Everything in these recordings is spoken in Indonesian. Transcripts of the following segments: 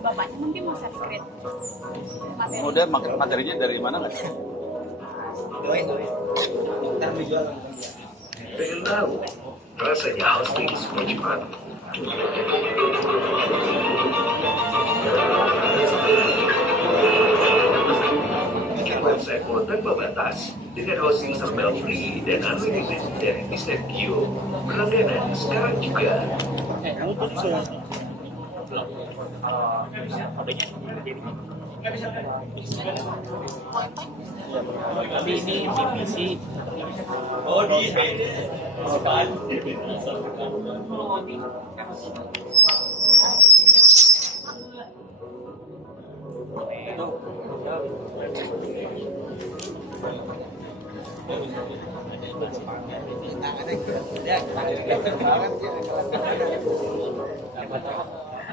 Bapaknya mungkin mau subscribe materi. Udah materinya dari mana nggak? Doain. Ntar dijual. Pengen tahu rasanya hosting super cepat. Bikin website mau tanpa batas dengan hosting server free dan unlimited dari BusinessQ. Berlangganan sekarang juga. Tapi ini PVC. Oh di kan.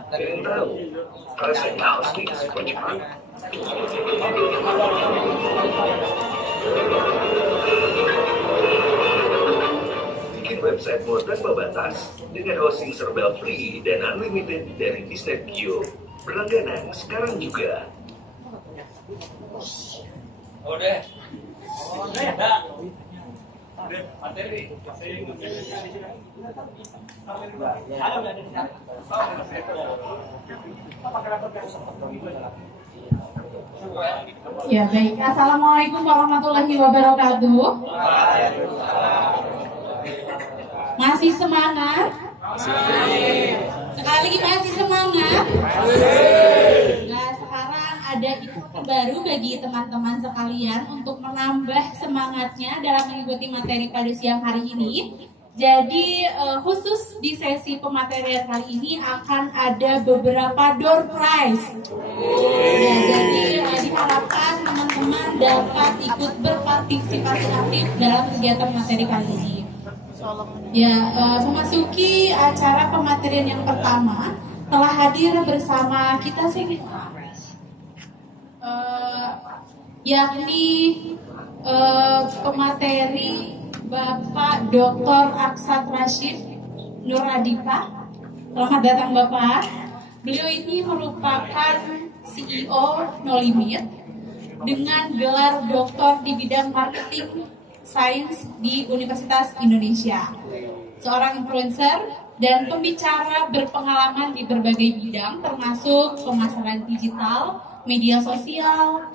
Pengen tahu rasanya hosting super cepat. Bikin website mau tanpa batas dengan hosting server free dan unlimited dari BusinessQ. Berlangganan sekarang juga. Udah. Udah. Materi. Ya baik, Assalamualaikum warahmatullahi wabarakatuh. Masih semangat? Sekali lagi masih semangat? Nah sekarang ada ikut baru bagi teman-teman sekalian untuk menambah semangatnya dalam mengikuti materi pada siang hari ini. Jadi khusus di sesi pematerian kali ini akan ada beberapa door prize. Ya, jadi diharapkan teman-teman dapat ikut berpartisipasi aktif dalam kegiatan materi kali ini. Ya, memasuki acara pematerian yang pertama telah hadir bersama kita semua, yakni pemateri Bapak Dr. Aksat Rashid Nur Adipa. Selamat datang Bapak. Beliau ini merupakan CEO No Limit dengan gelar doktor di bidang marketing sains di Universitas Indonesia. Seorang influencer dan pembicara berpengalaman di berbagai bidang termasuk pemasaran digital, media sosial,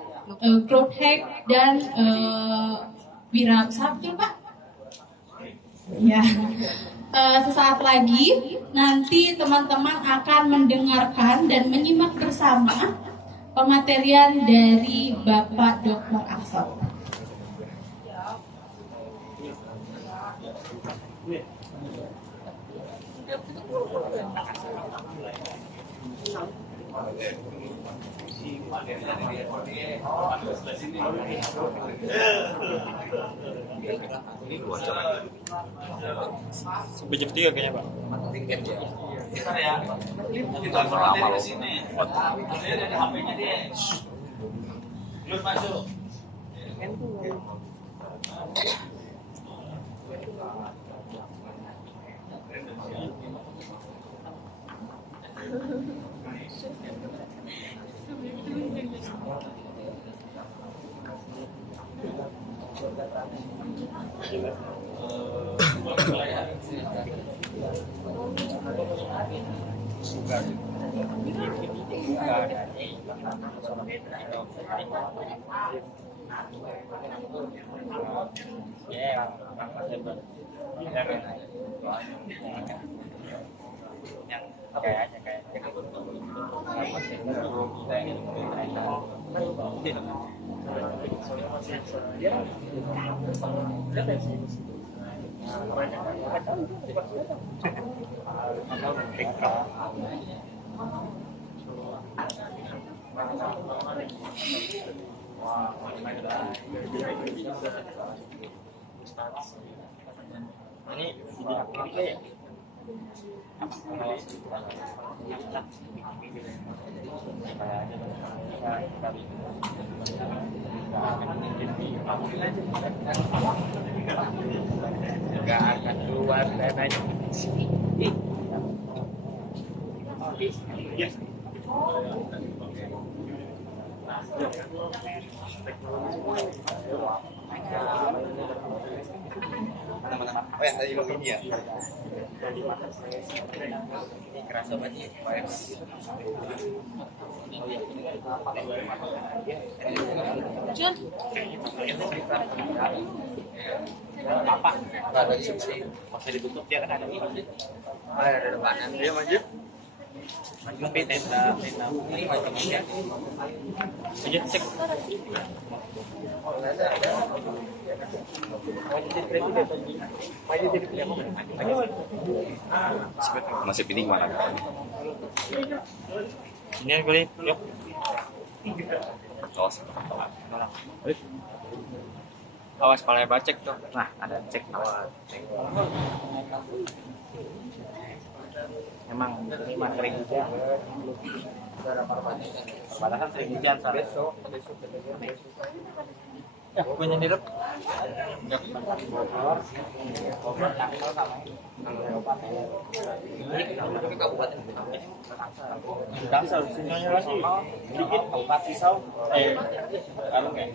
growth hack, dan wirausaha, betul Pak? Ya, sesaat lagi nanti teman-teman akan mendengarkan dan menyimak bersama pematerian dari Bapak Dr. Aksat. Sampai jam 3 kayaknya Pak. Bentar ya. Kita materi ke sini. Dia ada HP-nya dia. Belum masuk. Nggak akan keluar dananya. Yes. Oh ya, tadi lo ini ya. Ini kerasa banget vibes. Jun, Apa? Nggak ada sih. Masa ditutup dia kan ada di ada depanan. Dia maju. Maju tapi tenda ini maju aja. Maju cek. Masih pilih mana? Ini gue yuk. Awas. Awas kalau bacek tuh. Nah, ada cek awas. Emang ini mah sering hujan. Perbatasan sering hujan sampai ya, punya direp. Tangsel, sinyalnya lagi sedikit kabupaten pisau. Anu kayak.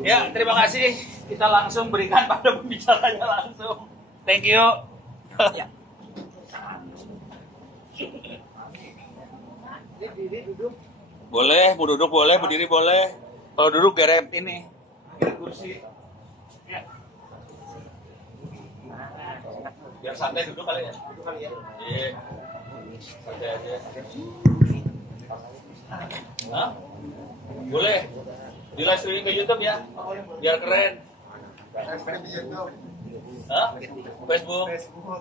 Ya, terima kasih. Kita langsung berikan pada pembicaranya langsung. Thank you. Ya. Boleh, mau duduk boleh, berdiri boleh. Kalau duduk geret ini. Kursi. Biar santai duduk kali ya. Iya. Santai aja. Hah? Boleh. Di live streaming ke YouTube ya. Biar keren. Di YouTube. Hah? Facebook.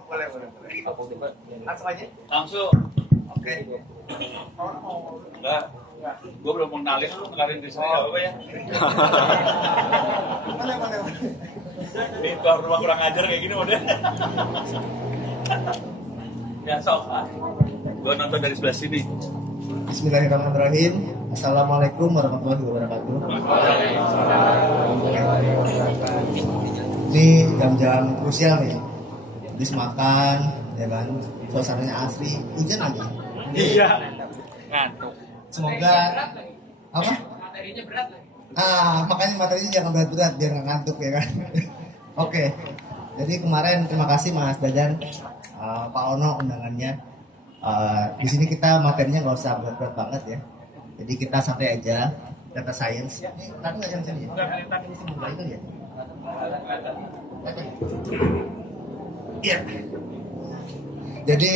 Boleh. Langsung aja. Langsung. Oke. Enggak. Gue belum mengenalin lu, kenalin diri saya apa ya? Boleh. Ini kalau rumah kurang ajar kayak gini udah. Ya sok. Gue nonton dari sebelah sini. Bismillahirrahmanirrahim. Assalamualaikum warahmatullahi wabarakatuh. Ini jam-jam krusial nih. Habis makan, ya kan. Suasananya asri. Hujan lagi. Iya. Ngantuk. Semoga apa? Materinya berat lagi. Makanya materinya jangan berat-berat biar nggak ngantuk ya kan. Oke. Jadi kemarin terima kasih Mas Dadan, Pak Ono undangannya. Di sini kita materinya nggak usah berat-berat banget ya. Jadi kita santai aja, data science. Ini nanti nggak yang sini ya? Ini sebelah itu ya. Iya. Jadi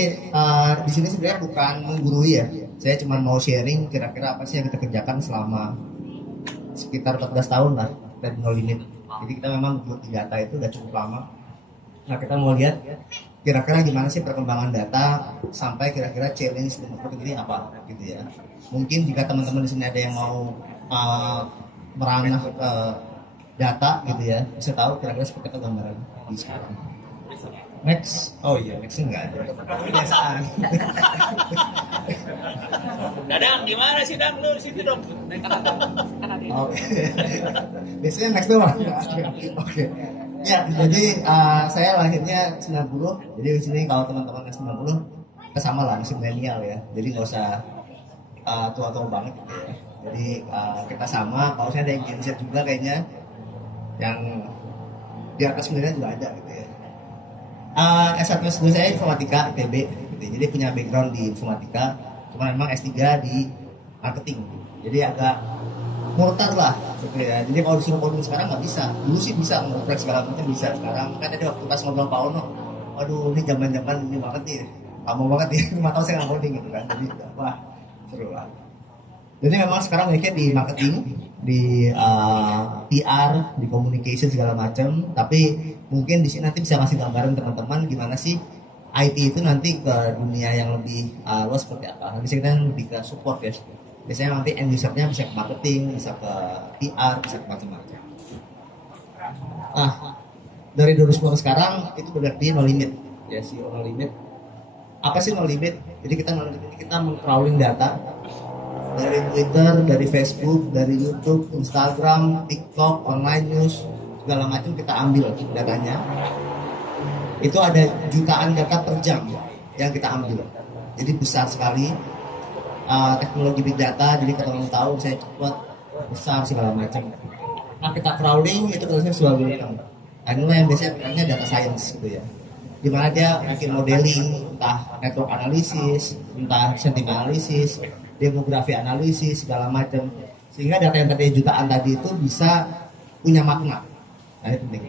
di sini sebenarnya bukan menggurui ya. Saya cuma mau sharing kira-kira apa sih yang kita kerjakan selama sekitar 14 tahun lah dari No Limit. Jadi kita memang di data itu udah cukup lama. Nah kita mau lihat kira-kira gimana sih perkembangan data sampai kira-kira challenge dengan ini apa gitu ya. Mungkin jika teman-teman di sini ada yang mau meranah data gitu ya, bisa tahu kira-kira seperti apa gambaran di sekarang. Next, oh iya, next enggak ada. Kebiasaan. Dadang, gimana sih Dang? Lu di situ dong. Oke. Biasanya next doang. Oke. Ya, jadi saya lahirnya 90. Jadi di sini kalau teman-teman 90, kita sama lah masih milenial ya. Jadi nggak usah tua-tua banget gitu ya. Jadi kita sama. Kalau saya ada yang Gen Z juga kayaknya yang di atas milenial juga ada gitu ya. S1 S2 saya informatika ITB gitu. Jadi punya background di informatika, cuma memang S3 di marketing. Jadi agak murtad lah gitu ya. Jadi kalau disuruh coding sekarang nggak bisa. Dulu sih bisa ngoprek segala macam bisa. Sekarang kan tadi waktu pas ngobrol Pak Ono, aduh ini zaman-zaman ini banget nih, kamu banget nih. 5 tahun saya nggak coding gitu kan. Jadi wah seru lah. Jadi memang sekarang banyaknya di marketing, di PR, di communication segala macam. Tapi mungkin di sini nanti bisa kasih gambaran teman-teman gimana sih IT itu nanti ke dunia yang lebih luas seperti apa. Nanti kita lebih ke support ya. Biasanya nanti end usernya bisa ke marketing, bisa ke PR, bisa ke macam-macam. Dari 2010 sekarang itu berarti no limit. Ya sih no limit. Apa sih no limit? Jadi kita meng-crawling data dari Twitter, dari Facebook, dari YouTube, Instagram, TikTok, online news, segala macam kita ambil datanya. Itu ada jutaan data per jam yang kita ambil. Jadi besar sekali teknologi big data. Jadi kita mau tahu saya cepat, besar segala macam. Nah kita crawling itu terusnya sebuah algoritma. Nah inilah yang biasanya bilangnya data science gitu ya. Dimana dia bikin modeling, entah network analisis, entah sentiment analisis, demografi analisis segala macam, sehingga data yang tadi jutaan tadi itu bisa punya makna. Nah ini penting.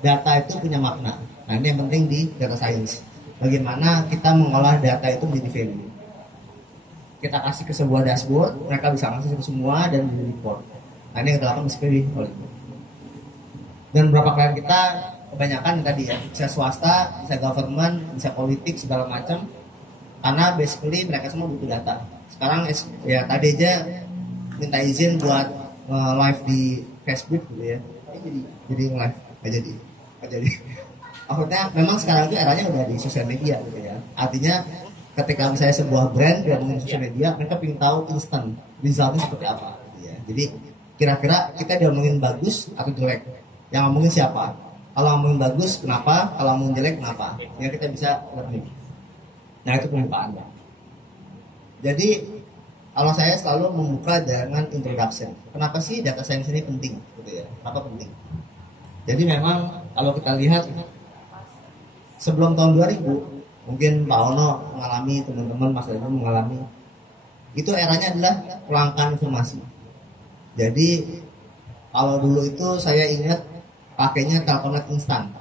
Data itu punya makna. Nah ini yang penting di data science. Bagaimana kita mengolah data itu menjadi value. Kita kasih ke sebuah dashboard, mereka bisa akses ke semua dan di report. Nah ini yang kita lakukan di dan beberapa klien kita kebanyakan tadi ya, bisa swasta, bisa government, bisa politik segala macam. Karena basically mereka semua butuh data. Sekarang ya tadi aja minta izin buat live di Facebook gitu ya. Jadi live aja jadi. Maksudnya memang sekarang itu eranya udah di sosial media gitu ya. Artinya ketika misalnya sebuah brand gabungin sosial media, mereka pengen tahu instan resultnya seperti apa gitu ya. Jadi kira-kira kita diomongin bagus atau jelek? Yang ngomongin siapa? Kalau ngomongin bagus kenapa? Kalau ngomongin jelek kenapa? Ya kita bisa learning. Nah itu pembukaan. Jadi kalau saya selalu membuka dengan introduction. Kenapa sih data science ini penting? Gitu ya. Kenapa penting? Jadi memang kalau kita lihat sebelum tahun 2000, mungkin Pak Ono mengalami, teman-teman Mas Adi mengalami, itu eranya adalah kelangkaan informasi. Jadi kalau dulu itu saya ingat pakainya Telkomnet instan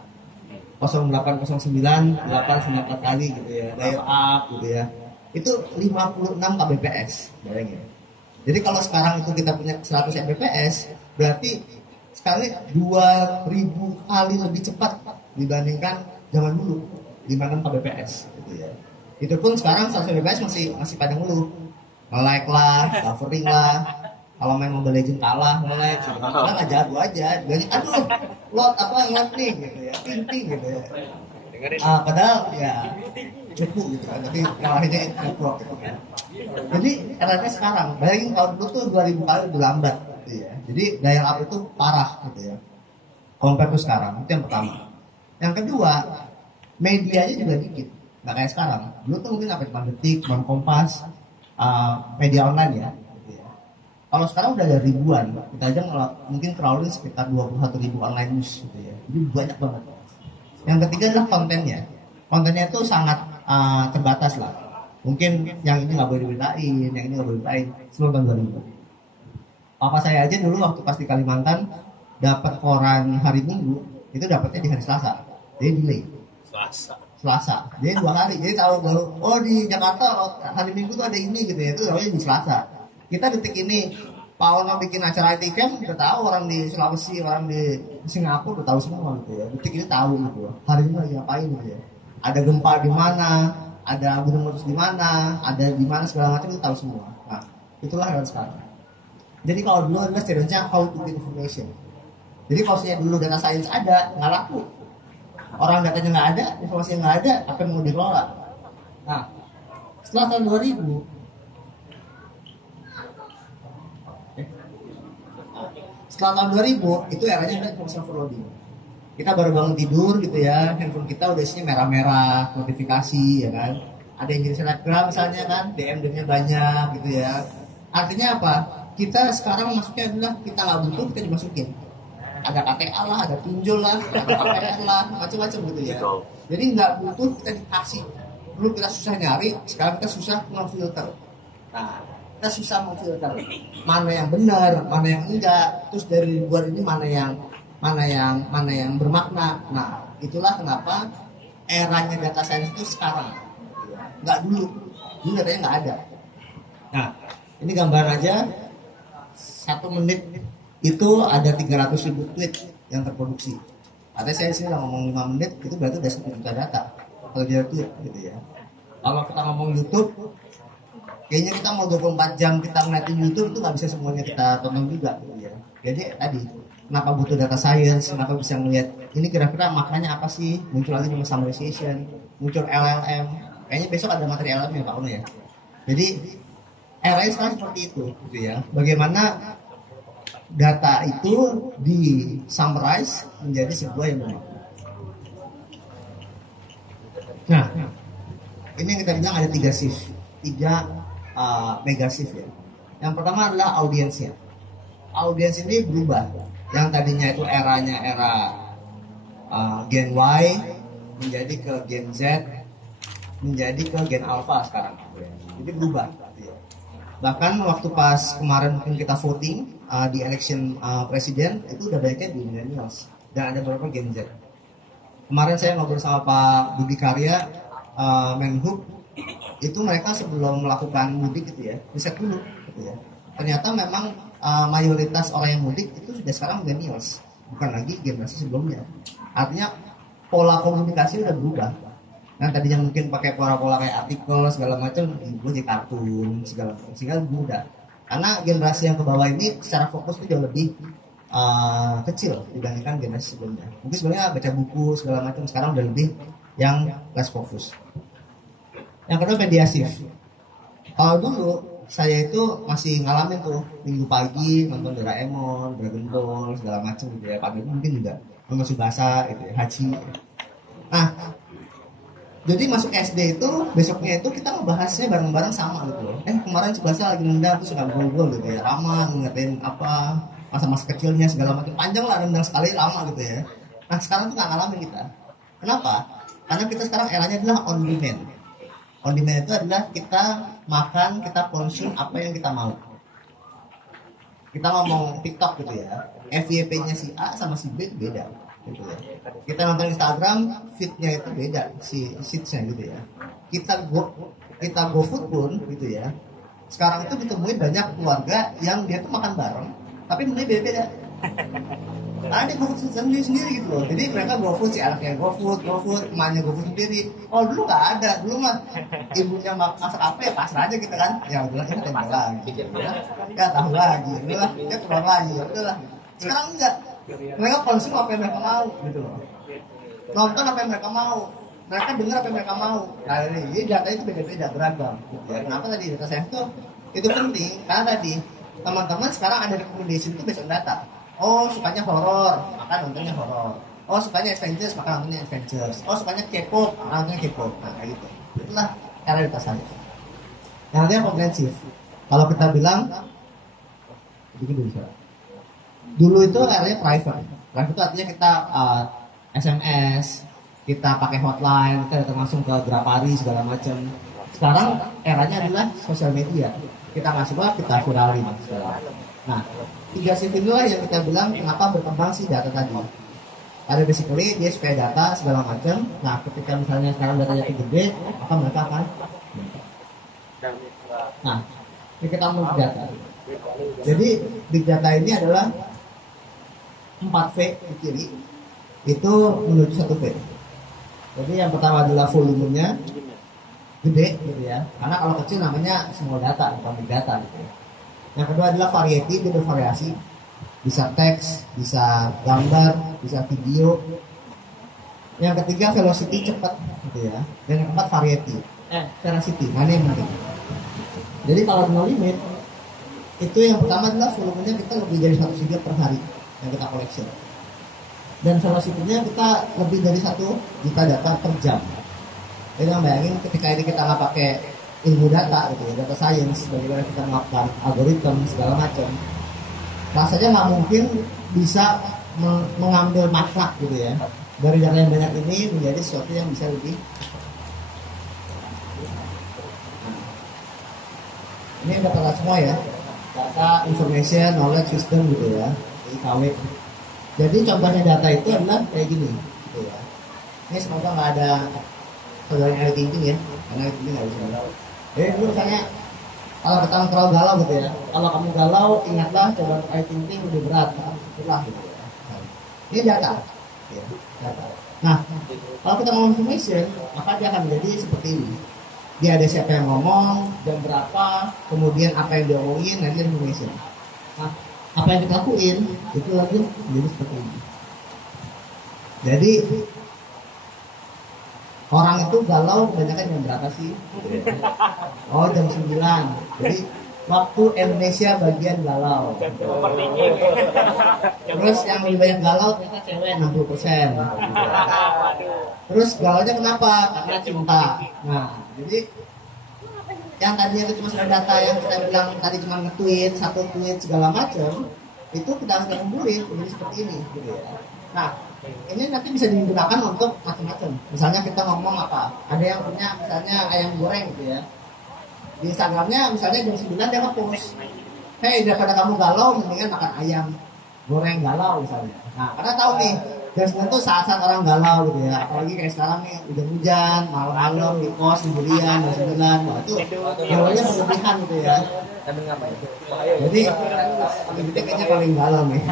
0809 894 kali gitu ya, dial up gitu ya. Itu 56 kbps, bayangin. Jadi kalau sekarang itu kita punya 100 mbps, berarti sekali 2000 kali lebih cepat dibandingkan zaman dulu 56 kbps gitu ya. Itu pun sekarang 100 mbps masih pada ngeluh, nge-lag lah, buffering lah. Kalau main Mobile Legends kalah, nge-lag, karena nggak jago aja. Jadi aduh, load apa nge-lag nih gitu ya, ting gitu ya. Padahal ya cukup gitu kan, tapi kalahnya nge-proc gitu kan. Jadi eranya sekarang, bayangin kalau dulu tuh 2000 kali lebih lambat gitu ya. Jadi daya up itu parah gitu ya. Compare to sekarang, itu yang pertama. Yang kedua, medianya juga dikit, nggak kayak sekarang. Dulu tuh mungkin apa cuma Detik, cuma Kompas, media online ya. Kalau sekarang udah ada ribuan, kita aja mungkin crawling sekitar 21.000 online news gitu ya. Jadi banyak banget. Yang ketiga adalah kontennya. Kontennya itu sangat terbatas lah. Mungkin yang ini nggak boleh diberitain, yang ini nggak boleh diberitain. Sebelum tahun 2000. Papa saya aja dulu waktu pas di Kalimantan dapat koran hari Minggu, itu dapatnya di hari Selasa. Jadi delay. Selasa. Jadi 2 hari. Jadi tahu baru, oh di Jakarta hari Minggu tuh ada ini gitu ya. Itu namanya di Selasa. Kita detik ini Pak Ono bikin acara IT Camp, udah tahu orang di Sulawesi, orang di Singapura udah tahu semua gitu ya. Detik ini tahu gitu. Hari ini lagi ngapain gitu ya. Ada gempa di mana, ada gunung meletus di mana, ada di mana segala macam itu tahu semua. Nah, itulah yang sekarang. Jadi kalau dulu adalah challenge-nya how to get information. Jadi kalau saya dulu data science ada, nggak laku. Orang datanya nggak ada, informasinya nggak ada, apa yang mau dikelola? Nah, setelah tahun 2000, setelah tahun 2000 itu eranya ada information overloading. Kita baru bangun tidur gitu ya, handphone kita udah isinya merah-merah, notifikasi ya kan. Ada yang jadi selebgram misalnya kan, DM-nya banyak gitu ya. Artinya apa? Kita sekarang masuknya adalah kita nggak butuh, kita dimasukin. Ada KTA lah, ada pinjol lah, ada KPR lah, macam-macam gitu ya. Jadi nggak butuh kita dikasih. Dulu kita susah nyari, sekarang kita susah memfilter. Nah, kita susah memfilter mana yang benar, mana yang enggak. Terus dari ribuan ini mana yang bermakna. Nah, itulah kenapa eranya data science itu sekarang. Nggak dulu datanya nggak ada. Nah, Ini gambar aja 1 menit itu ada 300.000 tweet yang terproduksi. Artinya saya sini ngomong 5 menit itu berarti udah 1 juta data kalau dia tweet gitu ya. Kalau kita ngomong YouTube, kayaknya kita mau 24 jam kita ngeliatin YouTube itu nggak bisa semuanya kita tonton juga gitu ya. Jadi tadi kenapa butuh data science, kenapa bisa ngeliat ini kira-kira maknanya apa sih, muncul lagi dengan summarization, muncul LLM, kayaknya besok ada materi LLM ya Pak Uno ya. Jadi era sekarang seperti itu gitu ya, bagaimana data itu di summarize menjadi sebuah yang benar. Nah, ini yang kita bilang ada 3 shift, 3 mega shift ya. Yang pertama adalah audiensnya. Audiens ini berubah. Yang tadinya itu eranya era Gen Y menjadi ke Gen Z, menjadi ke Gen Alpha sekarang. Jadi berubah. Bahkan waktu pas kemarin mungkin kita voting di election presiden itu udah banyaknya di millennials dan ada beberapa Gen Z. Kemarin saya ngobrol sama Pak Budi Karya, Menhub, itu mereka sebelum melakukan mudik gitu ya, riset dulu gitu ya. Ternyata memang mayoritas orang yang mudik itu sudah sekarang millennials, bukan lagi generasi sebelumnya. Artinya pola komunikasi udah berubah. Nah tadinya mungkin pakai pola-pola kayak artikel segala macam, gue jadi kartun segala macam, sehingga lebih mudah. Karena generasi yang ke bawah ini secara fokus itu jauh lebih kecil dibandingkan generasi sebelumnya. Mungkin sebenarnya baca buku segala macam, sekarang udah lebih yang less fokus. Yang kedua media shift. Kalau dulu saya itu masih ngalamin tuh minggu pagi nonton Doraemon, Dragon Ball segala macam gitu ya. Pagi mungkin juga nonton Tsubasa gitu ya, Hachi. Nah, jadi masuk SD itu besoknya itu kita ngebahasnya bareng-bareng sama gitu loh. Kemarin Tsubasa lagi nendang tuh suka ngobrol gitu ya, lama ngetin apa masa-masa kecilnya segala macam, panjang lah nendang sekali lama gitu ya. Nah sekarang tuh nggak ngalamin kita. Kenapa? Karena kita sekarang eranya adalah on demand. On demand itu adalah kita makan, kita consume apa yang kita mau. Kita ngomong TikTok gitu ya, FYP-nya si A sama si B beda gitu ya. Kita nonton Instagram, feed-nya itu beda, si feed-nya gitu ya. Kita go food pun gitu ya. Sekarang itu ditemuin banyak keluarga yang dia tuh makan bareng, tapi menunya beda-beda. Ada GoFood sendiri gitu loh. Jadi mereka GoFood, si anaknya GoFood, emaknya GoFood sendiri. Oh dulu nggak ada, dulu mah ibunya masak apa ya pasrah aja gitu kan. Ya udahlah kita tempe lagi, ya tahu lagi, udahlah ya kurang lagi, udahlah. Sekarang enggak, mereka konsum apa yang mereka mau gitu loh. Nonton apa yang mereka mau, mereka dengar apa yang mereka mau. Nah ini data itu beda-beda beragam. Gitu ya. Kenapa tadi data science itu penting? Karena tadi teman-teman sekarang ada recommendation itu based on data. Oh sukanya horor, maka nontonnya horor. Oh sukanya adventures, maka nontonnya adventures. Oh sukanya K-pop, maka nontonnya K-pop. Nah kayak gitu. Itulah cara data science. Yang artinya komprehensif. Kalau kita bilang dulu itu artinya private. Private itu artinya kita SMS, kita pakai hotline, kita datang langsung ke Grapari segala macam. Sekarang eranya adalah sosial media. Kita nggak suka, kita viralin segala. Nah, 3 shift inilah yang kita bilang kenapa berkembang si data tadi. Ada basically dia supaya data segala macam. Nah, ketika misalnya sekarang datanya gede, maka mereka akan. Nah, ini kita mau big data. Jadi big data ini adalah 4V di kiri itu menuju 1V. Jadi yang pertama adalah volumenya gede gitu ya. Karena kalau kecil namanya small data, bukan big data gitu ya. Yang kedua adalah variety, dia bervariasi. Bisa teks, bisa gambar, bisa video. Yang ketiga velocity, cepat gitu ya. Dan yang keempat variety, veracity, mana yang penting. Jadi kalau no limit, itu yang pertama adalah volumenya kita lebih dari 1 GB per hari yang kita collection. Dan velocity-nya kita lebih dari 1 juta data per jam. Jadi yang bayangin ketika ini kita nggak pakai ilmu data gitu ya, data science, bagaimana kita melakukan algoritma segala macam, rasanya nggak mungkin bisa mengambil makna gitu ya dari data yang banyak ini menjadi sesuatu yang bisa lebih. Ini data semua ya, data information knowledge system gitu ya, IKW. Jadi contohnya data itu adalah kayak gini gitu ya. Ini semoga nggak ada saudara yang editing ya, karena editing nggak bisa. Jadi dulu misalnya Kalau kita terlalu galau gitu ya. Kalau kamu galau, ingatlah coba Ayu Ting Ting lebih berat. Itulah gitu ya. Ini data. Ya, data. Nah, kalau kita ngomong information, maka dia akan menjadi seperti ini. Dia ada siapa yang ngomong, jam berapa, kemudian apa yang diomongin, nanti information. Nah, apa yang kita lakuin, itu lagi menjadi seperti ini. Jadi, orang itu galau kebanyakan jam berapa sih? Oh, jam 9. Jadi, waktu Indonesia bagian galau. Terus yang lebih banyak galau ternyata cewek 60%. Terus galaunya kenapa? Karena cinta. Nah, jadi yang tadinya itu cuma sekedar data yang kita bilang tadi cuma nge-tweet, satu tweet segala macam, itu kita kumpulin jadi seperti ini gitu ya. Nah, ini nanti bisa digunakan untuk macam-macam. Misalnya kita ngomong apa? Ada yang punya misalnya ayam goreng gitu ya. Di Instagramnya misalnya jam 9 dia nge-post, hey, daripada kamu galau mendingan makan ayam goreng galau misalnya. Nah, karena tahu nih jam 9 tuh saat-saat orang galau gitu ya. Apalagi kayak sekarang nih hujan-hujan, malam-malam di kos sendirian jam 9. Wah, itu galaunya berlebihan gitu ya. Jadi ini kayaknya paling galau nih.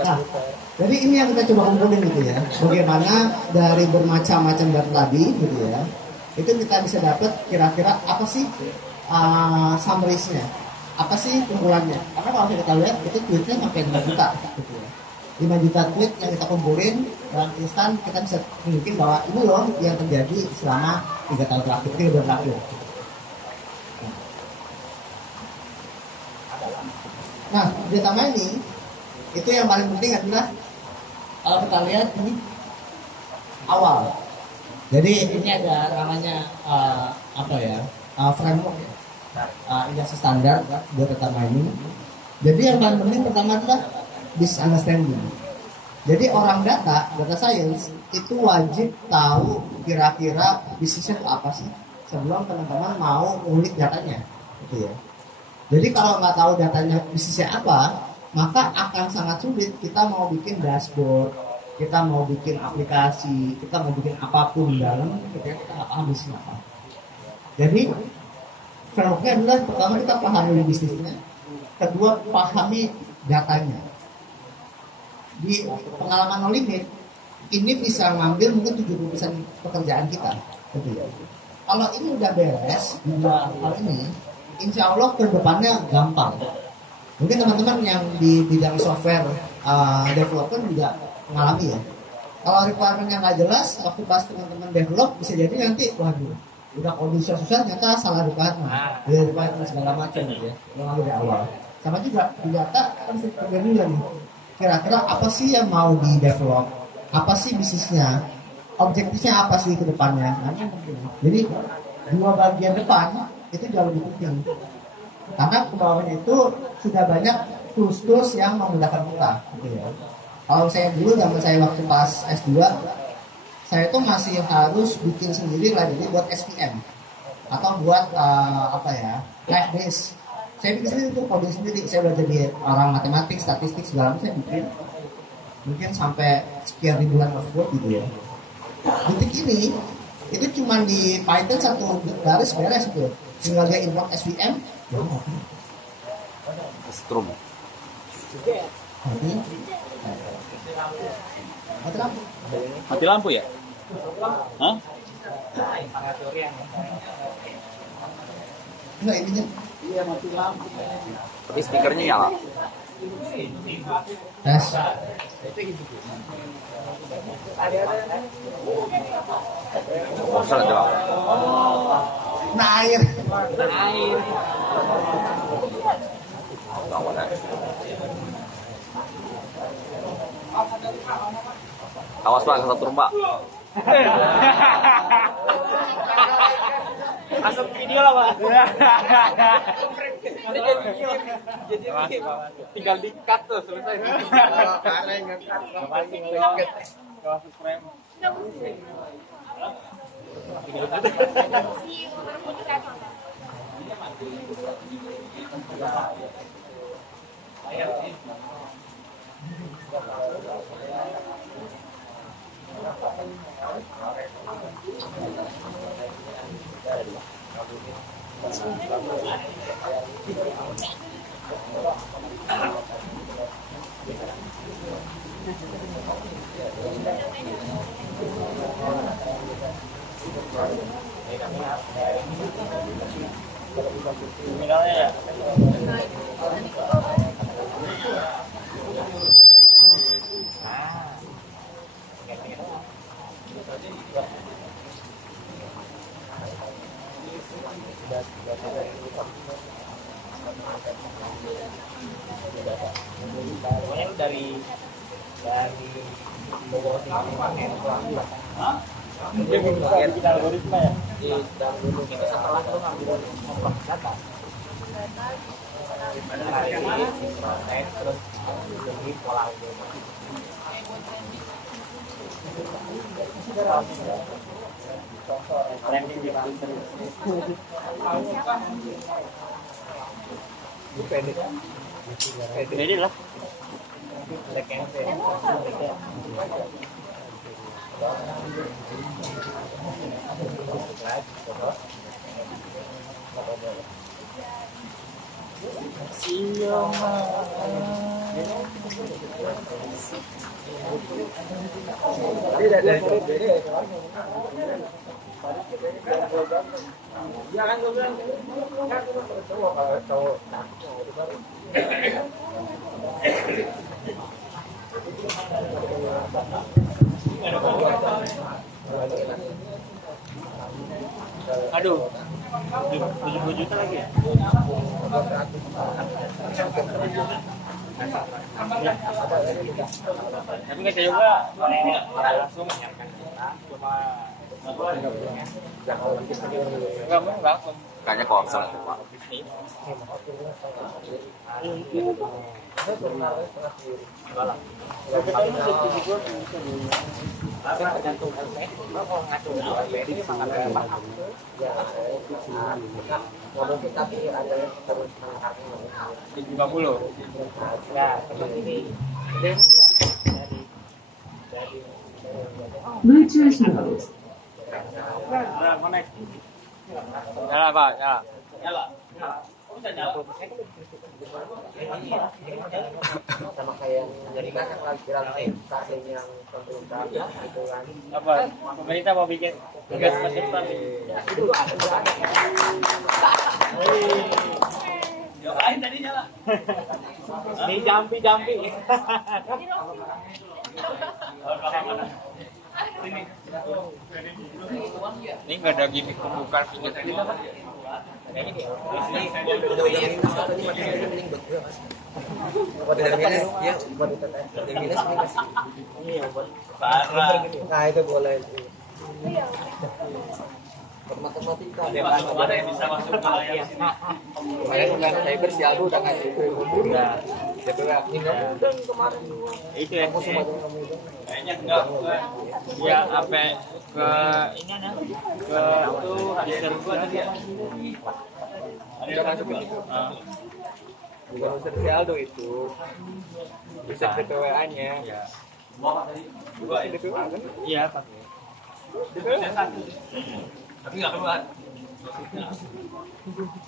Nah, jadi ini yang kita coba kumpulin gitu ya. Bagaimana dari bermacam-macam data tadi gitu ya. Itu kita bisa dapat kira-kira apa sih summariesnya, apa sih kumpulannya. Karena kalau kita lihat itu tweetnya sampai 5 juta gitu ya. 5 juta tweet yang kita kumpulin dalam instan kita bisa tunjukin bahwa ini loh yang terjadi selama 3 tahun terakhir, 3 bulan terakhir. Nah, ditambah ini itu yang paling penting adalah kalau kita lihat ini awal. Jadi ini ada namanya framework ya, indeks standar buat data mining. Jadi yang paling penting pertama adalah business understanding. Jadi orang data science itu wajib tahu kira-kira bisnisnya itu apa sih sebelum teman-teman mau ngulik datanya, gitu ya. Jadi kalau nggak tahu datanya bisnisnya apa, maka akan sangat sulit kita mau bikin dashboard, kita mau bikin aplikasi, kita mau bikin apapun dalam ketika kita nggak paham bisnisnya apa. Jadi frameworknya adalah pertama kita pahami bisnisnya, kedua pahami datanya. Di pengalaman no limit ini bisa ngambil mungkin 70% pekerjaan kita. Gitu ya. Kalau ini udah beres dua hal ini, insya Allah kedepannya gampang. Mungkin teman-teman yang di bidang software development juga mengalami ya. Kalau requirement-nya nggak jelas, waktu pas teman-teman develop bisa jadi nanti, waduh, udah kode susah-susah ternyata salah requirement, segala macam gitu ya. Mengalami dari awal. Sama juga di data kan programming nih. Kira-kira apa sih yang mau di develop? Apa sih bisnisnya? Objektifnya apa sih ke depannya? Jadi dua bagian depan itu jauh lebih penting. Karena ke bawahnya itu sudah banyak tools-tools yang memudahkan kita, gitu ya. Kalau saya dulu zaman saya waktu pas S2, saya tuh masih harus bikin sendiri library buat SPM atau buat live base. Saya bikin sendiri tuh coding sendiri. Saya udah jadi orang matematik, statistik segala macam saya bikin. Mungkin sampai sekian ribuan of code gitu ya. Detik ini itu cuma di Python satu garis beres itu. Tinggal dia import SVM. Strum. Mati lampu ya? Hah? Enggak ininya. Tapi speakernya nyala. Tes. Bosan itu. Nah, air. Awas Pak, satu rumah. Masuk video lah, Pak. Jadi tinggal di-cut tuh selesai. Karena nge-cut masuk frame. Si orang putih kan. Terminalnya ya. Pokoknya lu dari Bogor dia bagian kita algoritma ya di dalam dulu itu setelah lu ngambil kompleks data dari proses terus jadi pola algoritma trending di Twitter itu pede lah aduh 70 juta lagi ya tapi kata juga langsung menyiapkan cuma nggak mau langsung kayaknya kosong Pak. tergantung kalau ngatur ini sangat gampang tapi ada terus 50 ya seperti ini Bluetooth mode. nyala Pak Nyala. Bisa nyala. sama kayak jadi kan yang yang pemerintah gitu kan apa pemerintah mau bikin tugas macam itu Yang lain tadi nyala. ini jampi Ini nggak ada gimmick pembukaan pinggir tadi apa? Nah itu boleh. Matematika. Mana yang bisa masuk ke layar sini? Kemarin kan cyber si Aldo udah ngasih itu. Udah. DPW admin dan kemarin Itu ya. Kayaknya enggak. Ya sampai ke ini ada ke itu hasil gua tadi ya. Ada yang masuk itu. bukan user si Aldo itu. User DPWA-nya. Ya. Dua ini. DPWA kan? Iya pakai. DPWA. Tapi enggak keluar.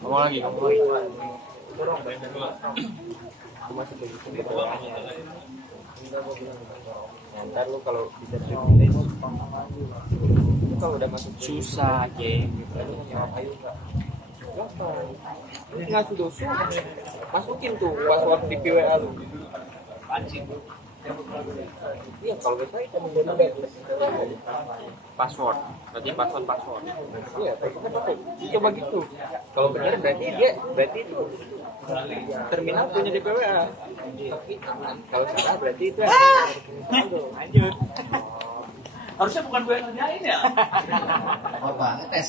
Ngomong lagi. Cuma sebagai DPWA-nya. Ntar lu kalau bisa privilege itu kalau udah masuk Susah aja. nyawa kayu enggak ini ngasih dosu masukin tuh password di PWA lu Pancing. iya kalau bisa itu menjadi Password. Berarti password. iya coba gitu kalau benar berarti itu terminal punya di PWA kalau salah berarti itu Lanjut. Harusnya bukan gue yang ngerjain ya. Apa? Tes.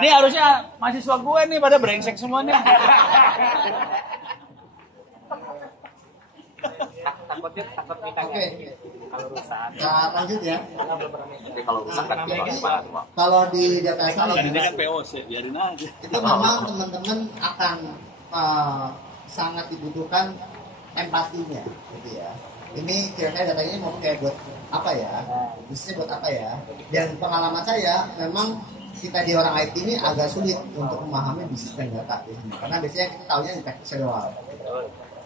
Ini harusnya mahasiswa gue nih pada brengsek semua nih. takut minta Oke. kalau rusak Lanjut ya. Tapi kalau rusak kan gimana Pak? Kalau di data saya Ini kan POC, biarin aja. itu memang teman-teman akan sangat dibutuhkan empatinya gitu ya. Ini kira-kira datanya mau kayak buat apa ya? Bisnisnya buat apa ya? Dan pengalaman saya memang kita di orang IT ini agak sulit untuk memahami bisnis dan data di sini. Karena biasanya kita tahunya di teknisnya doang.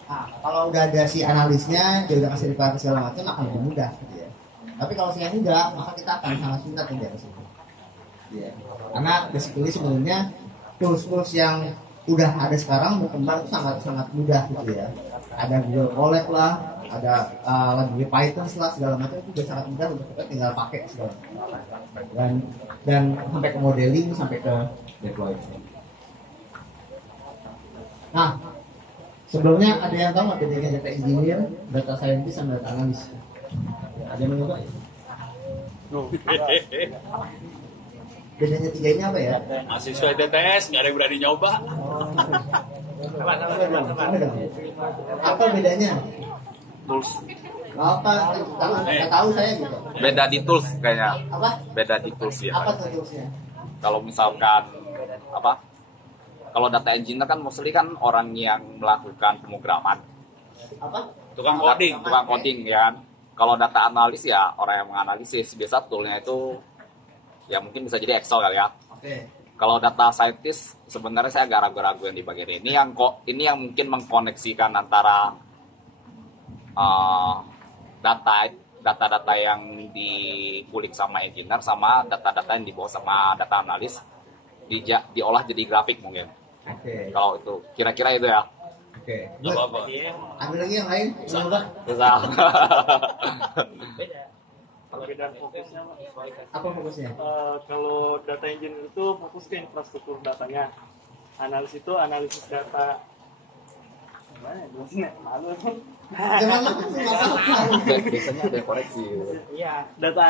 Nah, kalau udah ada si analisnya, dia udah kasih requirement segala macam, akan lebih mudah gitu ya. Tapi kalau misalnya enggak, maka kita akan sangat sulit kerja di sini. Ya. Karena basically sebenarnya tools-tools yang udah ada sekarang berkembang itu sangat mudah gitu ya. Ada Google Colab lah, ada lagi Python lah segala macam itu udah sangat mudah untuk kita tinggal pakai segala macam. Dan sampai ke modeling sampai ke deploy. Nah, sebelumnya ada yang tahu nggak bedanya data engineer, data scientist, sama data analis? Ada yang mencoba? Bedanya tiga ini apa ya? Mahasiswa DTS nggak ada yang berani nyoba. Apa bedanya? Tools. Apa? Nggak tahu saya gitu. Beda di tools kayaknya. Apa? Beda di tools ya. Apa tuh toolsnya? Kalau misalkan apa? Kalau data engineer kan mostly kan orang yang melakukan pemrograman. Apa? Tukang coding. Tukang coding ya kan. Kalau data analis ya orang yang menganalisis. Biasa toolnya itu ya mungkin bisa jadi Excel kali ya. Oke. Kalau data scientist sebenarnya saya agak ragu-ragu yang di bagian ini. Ini yang mungkin mengkoneksikan antara data-data yang dipulik sama engineer sama data-data yang dibawa sama data analis diolah jadi grafik mungkin. Oke. Kalau itu kira-kira itu ya. Oke. Nggak apa-apa. Ambil lagi yang lain. Coba. Bisa. Perbedaan fokusnya Pak. Apa fokusnya? Kalau data engineer itu fokus ke infrastruktur datanya, analis itu analisis data. Gimana ya? Biasanya malu. Jangan makan sih, nggak apa-apa. Biasanya ada koreksi. Iya. Data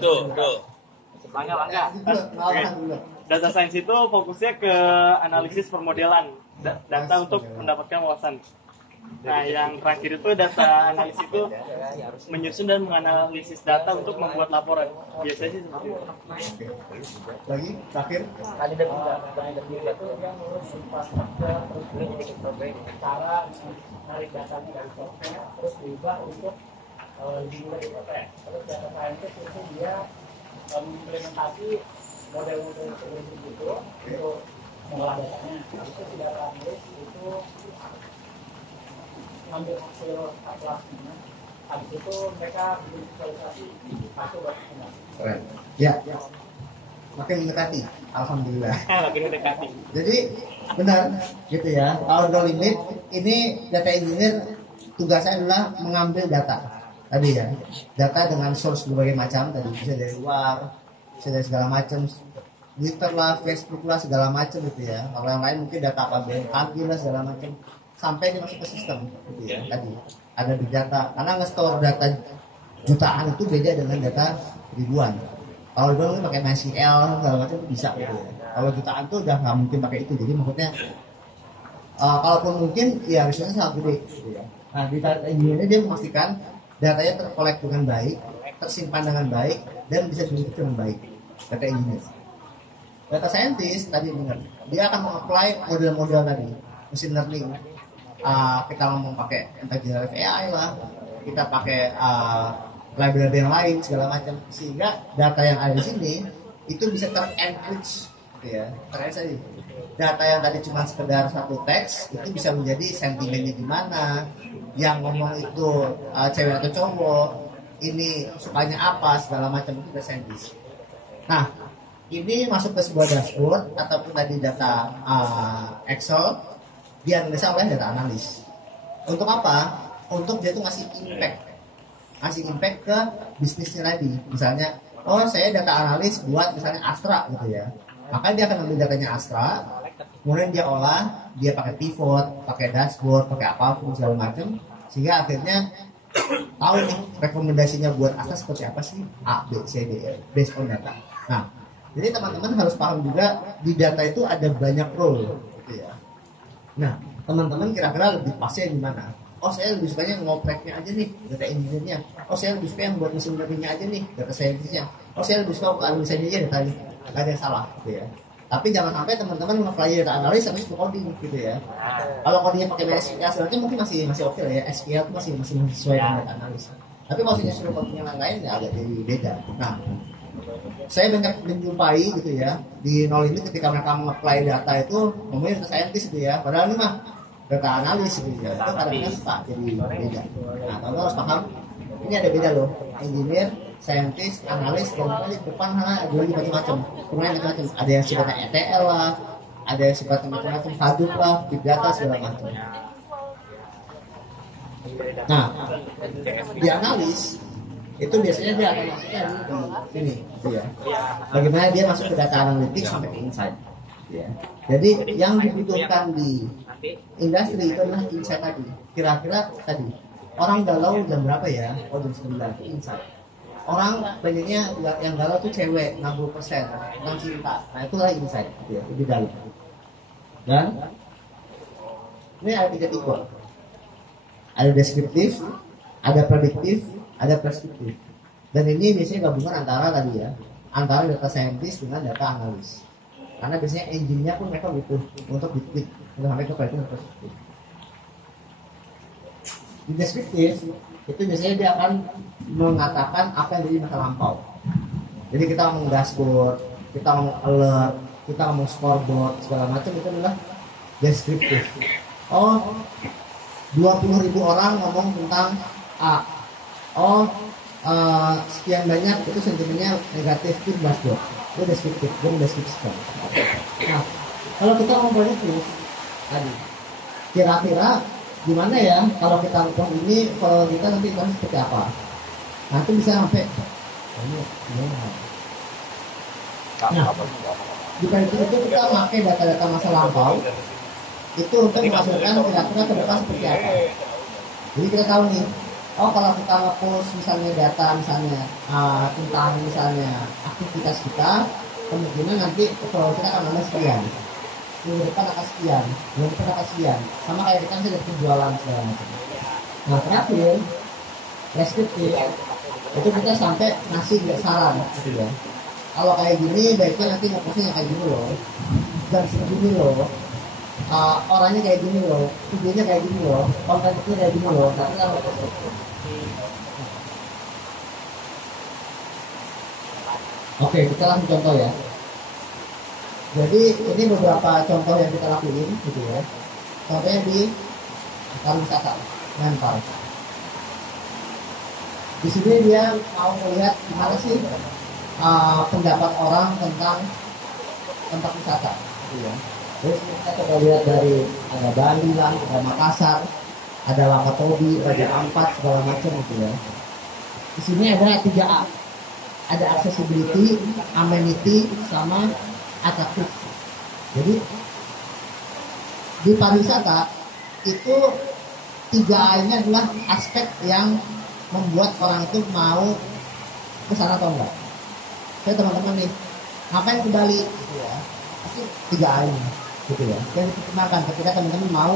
Tuh. Mangga. Oke. Data science itu fokusnya ke analisis permodelan data untuk mendapatkan wawasan. Nah, yang terakhir itu data analis itu menyusun dan menganalisis data untuk membuat laporan. Biasanya sih seperti itu. Lagi terakhir. Cara menarik data dari software terus diubah untuk dimulai di software. Terus data scientist itu dia mengimplementasi model-model seperti itu untuk mengolah datanya. Habis itu si data analis itu ambil hasil kalkulasinya. Habis itu mereka visualisasi masuk ke final. Keren. Ya. Makin mendekati. Alhamdulillah. Makin mendekati. Jadi benar gitu ya. Kalau no limit ini data engineer tugasnya adalah mengambil data. Tadi ya. Data dengan source berbagai macam tadi bisa dari luar, bisa dari segala macam. Twitter lah, Facebook lah segala macam gitu ya. Kalau yang lain mungkin data KBKG lah segala macam. Sampai dia masuk ke sistem gitu ya. Tadi ada di data karena nge-store data jutaan itu beda dengan data ribuan. Kalau dulu pakai MySQL segala macam itu bisa gitu ya. Kalau jutaan tuh udah nggak mungkin pakai itu. Jadi maksudnya kalaupun mungkin ya risikonya sangat gede gitu ya. Nah di data engineer dia memastikan datanya terkolek dengan baik, tersimpan dengan baik, dan bisa diukur dengan baik. Data engineer. Data scientist tadi benar, dia akan mengapply model-model tadi, machine learning. Kita ngomong pakai entah generative AI lah, kita pakai library yang lain segala macam, sehingga data yang ada di sini itu bisa ter-enrich gitu ya. Ternyata data yang tadi cuma sekedar satu teks itu bisa menjadi sentimennya gimana, yang ngomong itu cewek atau cowok, ini sukanya apa segala macam itu udah saintis. Nah ini masuk ke sebuah dashboard ataupun tadi data Excel dianalisa oleh data analis. Untuk apa? Untuk dia tuh ngasih impact ke bisnisnya tadi. Misalnya, oh saya data analis buat misalnya Astra gitu ya. Maka dia akan ambil datanya Astra, kemudian dia olah, dia pakai pivot, pakai dashboard, pakai apapun segala macam, sehingga akhirnya tahu nih rekomendasinya buat Astra seperti apa sih? A, B, C, D, E, based on data. Nah, jadi teman-teman harus paham juga di data itu ada banyak role gitu ya. Nah, teman-teman kira-kira lebih pasnya di mana? Oh, saya lebih sukanya ngopreknya aja nih, data engineer-nya. Oh, saya lebih suka yang buat mesin learning-nya aja nih, data scientist-nya. Oh, saya lebih suka analisanya aja datanya. Gak ada yang salah, gitu ya. Tapi jangan sampai teman-teman nge-apply data analis habis itu coding, gitu ya. Kalau codingnya pakai SQL, sebenarnya mungkin masih oke lah ya. SQL itu masih sesuai dengan data analis. Tapi kalau disuruh coding yang lain, ya agak jadi beda. Nah, saya banyak menjumpai gitu ya di nol ini ketika mereka mengapply data itu ngomongin data scientist gitu ya, padahal ini mah data analis gitu ya, itu kadang-kadang suka jadi beda. Nah, teman harus paham ini ada beda loh, engineer, scientist, analis, dan di depan ada lagi macam-macam, kemudian macam-macam, ada yang sifatnya ETL lah, ada yang sifatnya macam-macam, Hadoop lah, big data segala macam. Nah, di analis itu biasanya dia akan masuknya di sini, gitu ya. Bagaimana dia masuk ke data analytics sampai ke insight. Ya. Jadi yang dibutuhkan di industri itu adalah insight tadi. Kira-kira tadi orang galau jam berapa ya? Oh jam 9 insight. Orang banyaknya yang galau tuh cewek 60% tentang cinta. Nah itulah insight, gitu ya, lebih dalam. Dan ini ada 3 tipe. Ada deskriptif, ada prediktif, ada preskriptif. Dan ini biasanya gabungan antara tadi ya, antara data scientist dengan data analis. Karena biasanya engine-nya pun mereka butuh untuk diklik untuk sampai ke prediktif dan preskriptif. Di deskriptif itu biasanya dia akan mengatakan apa yang jadi masa lampau. Jadi kita ngomong dashboard, kita ngomong alert, kita ngomong scoreboard, segala macam itu adalah deskriptif. Oh, 20.000 orang ngomong tentang A. Oh, sekian banyak itu sentimennya negatif itu dashboard. Itu deskriptif, itu mendeskripsikan. Nah, kalau kita ngomong prediktif tadi, kira-kira gimana ya kalau kita lakukan ini, kalau kita nanti akan seperti apa? Nah, itu bisa sampai nah, di prediktif itu kita pakai data-data masa lampau itu untuk menghasilkan kira-kira ke depan seperti apa. Jadi kita tahu nih, oh kalau kita nge-post misalnya data misalnya tentang misalnya aktivitas kita, kemungkinan nanti follower kita akan nambah sekian, minggu depan akan sekian, minggu depan akan sekian, sama kayak kita bisa dapat penjualan segala macam. Nah terakhir deskriptif itu kita sampai ngasih saran gitu ya. Kalau kayak gini baiknya nanti nge-postnya kayak gini loh, dan segini loh. Orangnya kayak gini loh, videonya kayak gini loh, konten itu kayak gini loh. Tapi kalau oke, kita langsung contoh ya. Jadi ini beberapa contoh yang kita lakuin gitu ya. Contohnya di pariwisata, mental. Di sini dia mau melihat gimana sih pendapat orang tentang tempat wisata, gitu ya. Terus kita coba lihat dari ada Bali lah, ada Makassar, ada Wakatobi, Raja Ampat, segala macam gitu ya. Di sini ada 3A, ada accessibility, amenity, sama atraktif. Jadi di pariwisata itu 3A ini adalah aspek yang membuat orang itu mau ke sana atau enggak. Saya teman-teman nih, ngapain ke Bali? Gitu ya. Pasti 3A ini. Gitu ya, yang diperkenalkan ketika teman-teman mau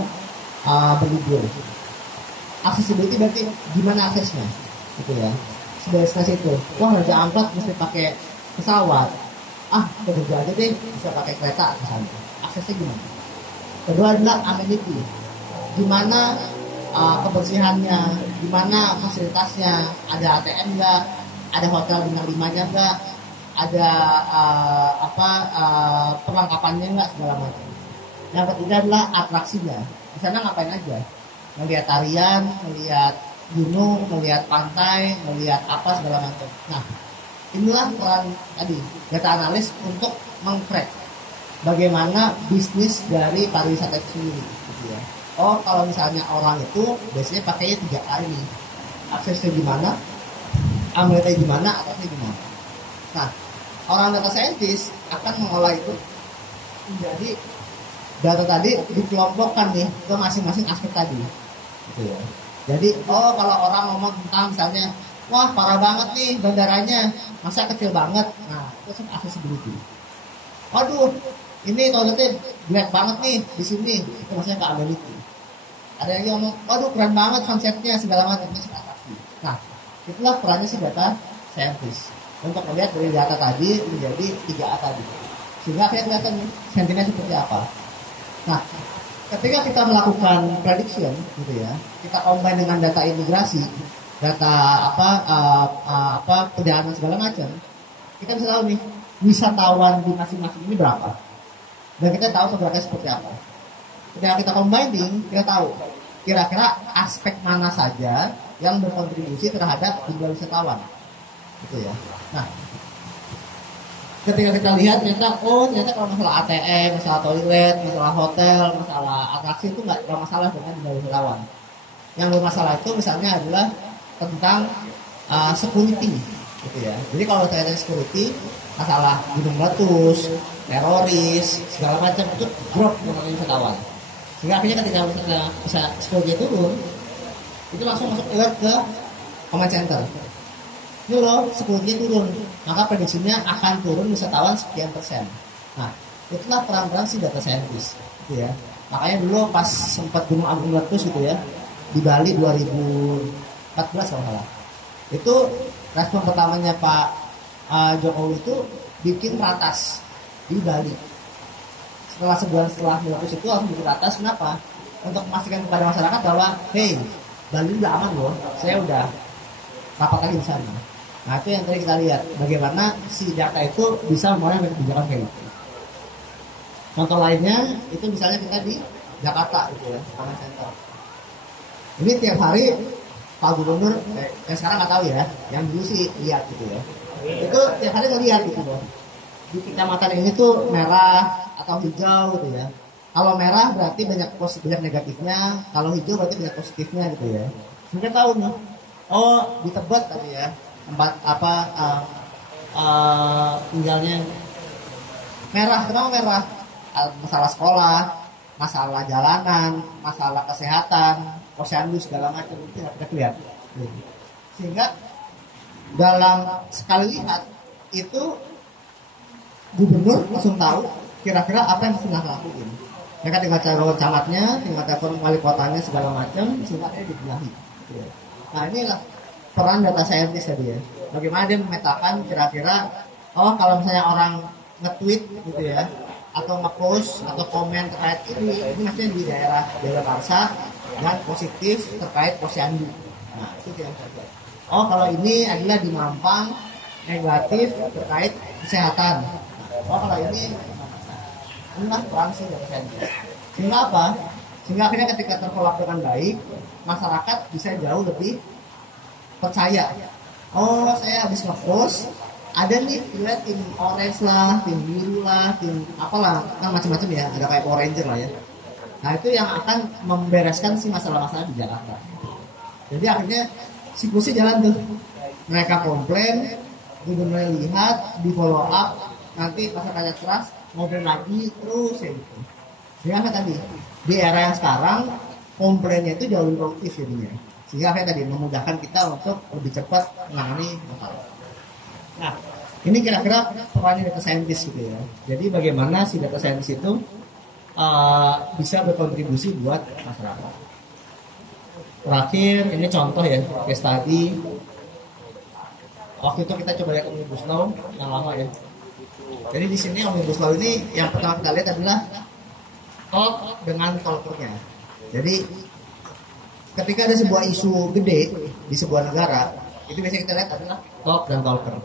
berlibur. Accessibility berarti gimana aksesnya, gitu ya. Sebagai destinasi itu, wah Raja Ampat mesti pakai pesawat, ke Jogja aja deh bisa pakai kereta misalnya. Aksesnya gimana? Kedua adalah amenity, gimana kebersihannya, gimana fasilitasnya, ada ATM nggak, ada hotel bintang 5-nya nggak, ada perlengkapannya nggak, segala macam. Yang ketiga adalah atraksinya. Di sana ngapain aja? Melihat tarian, melihat gunung, melihat pantai, melihat apa segala macam. Nah, inilah peran tadi data analis untuk meng-crack bagaimana bisnis dari pariwisata itu sendiri. Gitu ya. Oh, kalau misalnya orang itu biasanya pakainya 3A ini. Aksesnya gimana? Amalnya gimana? Atasnya gimana? Nah, orang data scientist akan mengolah itu menjadi data tadi dikelompokkan nih ke masing-masing aspek tadi, gitu ya. Jadi, kalau orang ngomong tentang misalnya, wah parah banget nih bandaranya, masa kecil banget, nah itu accessibility. Waduh, ini toiletnya jelek banget nih di sini, itu maksudnya ke amenity. Ada yang ngomong, waduh keren banget konsepnya segala macam, itu atraksi. Nah, itulah perannya si data scientist untuk melihat dari data tadi menjadi 3A tadi, sehingga akhirnya kelihatan sentimennya seperti apa. Nah, ketika kita melakukan prediction, gitu ya, kita combine dengan data integrasi, data perjalanan segala macam, kita bisa tahu nih wisatawan di masing-masing ini berapa, dan kita tahu pergerakannya seperti apa. Ketika kita combining, kita tahu kira-kira aspek mana saja yang berkontribusi terhadap jumlah wisatawan, gitu ya. Nah, ketika kita lihat ternyata kalau masalah ATM, masalah toilet, masalah hotel, masalah atraksi itu nggak masalah dengan jumlah wisatawan. Yang bermasalah itu misalnya adalah tentang security, gitu ya. Jadi kalau saya security, masalah gunung meletus, teroris, segala macam itu drop dengan wisatawan. Sehingga akhirnya ketika bisa security turun, itu langsung masuk alert ke command center. Ini loh, security turun, maka prediksinya akan turun wisatawan sekian persen. Nah, itulah peran-peran si data scientist, gitu ya. Makanya dulu pas sempat gunung agung meletus gitu ya, di Bali 2014 kalau salah. Itu respon pertamanya Pak Jokowi itu bikin ratas di Bali. Setelah sebulan setelah meletus itu langsung bikin ratas. Kenapa? Untuk memastikan kepada masyarakat bahwa hey, Bali udah aman loh, saya udah rapat lagi di sana. Nah itu yang tadi kita lihat bagaimana si data itu bisa memulai kebijakan kayak gitu. Contoh lainnya itu misalnya kita di Jakarta gitu ya, command center. Ini tiap hari Pak Gubernur, yang sekarang nggak tahu ya, yang dulu sih lihat gitu ya. Itu tiap hari nggak lihat gitu loh. Di kecamatan ini tuh merah atau hijau gitu ya. Kalau merah berarti banyak negatifnya, kalau hijau berarti banyak positifnya gitu ya. Sehingga tahu nih, oh di Tebet tadi ya, tempat apa tinggalnya merah, kenapa merah? Masalah sekolah, masalah jalanan, masalah kesehatan, posyandu segala macam itu tidak kita lihat. Sehingga dalam sekali lihat itu gubernur langsung tahu kira-kira apa yang mesti lakuin. Mereka tinggal telepon camatnya, tinggal telepon wali kotanya segala macam, sehingga dia dibenahi. Nah inilah peran data scientist tadi ya. Bagaimana dia memetakan kira-kira, oh kalau misalnya orang nge-tweet gitu ya, atau nge-post atau komen terkait ini maksudnya di daerah Jakarta dan positif terkait posyandu. Nah itu yang saya. Oh kalau ini adalah di Mampang negatif terkait kesehatan. Oh kalau ini inilah peran si data scientist. Sehingga apa? Sehingga akhirnya ketika terkolak dengan baik, masyarakat bisa jauh lebih percaya. Oh saya habis nge-post, ada nih lihat tim orange lah, tim biru lah, tim apalah, kan macam-macam ya, ada kayak Power Ranger lah ya. Nah itu yang akan membereskan si masalah-masalah di Jakarta. Jadi akhirnya siklusnya jalan tuh. Mereka komplain, gubernur lihat, di follow up, nanti masyarakat trust, ngobrol lagi terus ya gitu. Sehingga apa tadi? Di era yang sekarang komplainnya itu jauh lebih produktif jadinya. Sehingga apa tadi memudahkan kita untuk lebih cepat menangani masalah. Nah, ini kira-kira perannya data scientist gitu ya. Jadi bagaimana si data scientist itu bisa berkontribusi buat masyarakat. Terakhir ini contoh ya, case study. Waktu itu kita coba lihat Omnibus Law yang lama ya. Jadi di sini Omnibus Law ini yang pertama kita lihat adalah talk dengan talkernya. Jadi ketika ada sebuah isu gede di sebuah negara, itu biasanya kita lihat adalah talk dan talker.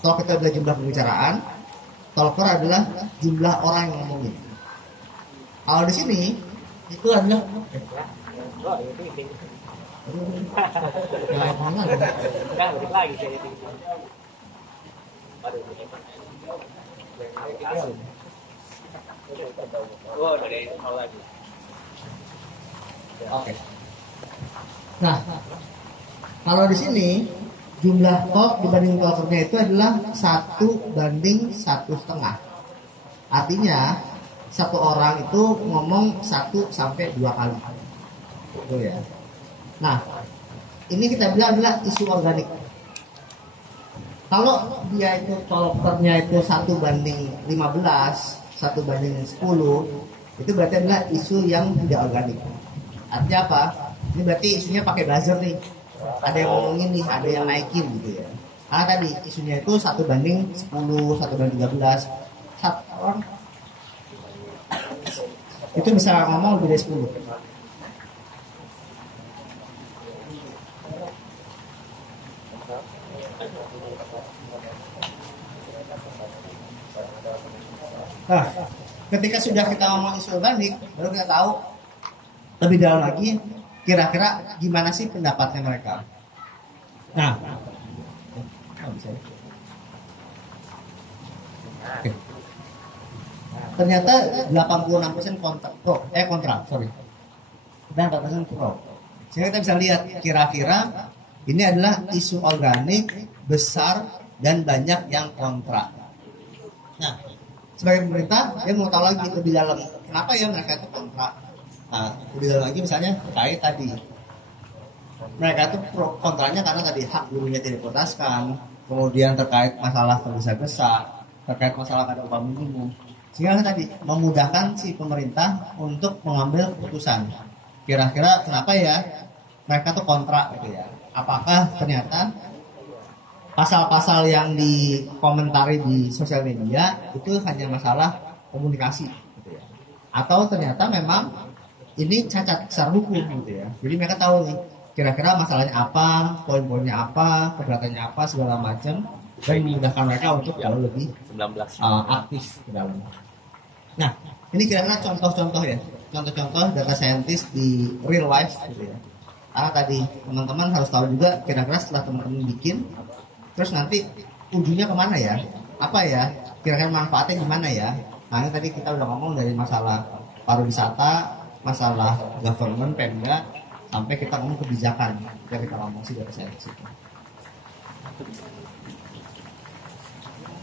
Talk itu adalah jumlah pembicaraan, talker adalah jumlah orang yang ngomongin. Kalau di sini itu adalah mana? lagi Oke. Nah, kalau di sini jumlah talk dibanding talkernya itu adalah 1:1,5. Artinya satu orang itu ngomong 1-2 kali. Gitu ya. Nah, ini kita bilang adalah isu organik. Kalau dia itu talkernya itu 1:15, 1:10, itu berarti adalah isu yang tidak organik. Artinya apa? Ini berarti isunya pakai buzzer nih. Ada yang ngomongin nih, ada yang naikin gitu ya. Karena tadi isunya itu 1:10, 1:13. Satu orang itu bisa ngomong lebih dari 10. Nah, ketika sudah kita ngomong isu organik, baru kita tahu lebih dalam lagi kira-kira gimana sih pendapatnya mereka. Nah, oke. Ternyata 86% kontra, dan 4% pro. Sehingga kita bisa lihat kira-kira ini adalah isu organik besar dan banyak yang kontra. Nah, sebagai pemerintah, dia mau tahu lagi lebih dalam kenapa ya mereka itu kontra. Nah, lebih dalam lagi misalnya terkait tadi mereka itu pro kontranya karena tadi hak buruhnya tidak diprioritaskan, kemudian terkait masalah tergesa-gesa, terkait masalah ada upah minimum. Sehingga tadi memudahkan si pemerintah untuk mengambil keputusan. Kira-kira kenapa ya mereka tuh kontra gitu ya? Apakah ternyata pasal-pasal yang dikomentari di sosial media itu hanya masalah komunikasi gitu ya? Atau ternyata memang ini cacat secara hukum gitu ya? Jadi mereka tahu nih kira-kira masalahnya apa, poin-poinnya apa, keberatannya apa, segala macam, dan memudahkan mereka untuk jauh lebih aktif ke dalamnya. Nah, ini kira-kira contoh-contoh ya, contoh-contoh data scientist di real life gitu ya. Karena tadi teman-teman harus tahu juga kira-kira setelah teman-teman bikin, terus nanti ujungnya kemana ya? Apa ya? Kira-kira manfaatnya gimana ya? Nah, ini tadi kita udah ngomong dari masalah pariwisata, masalah government, Pemda, sampai kita ngomong kebijakan. Kita ngomong sih data scientist.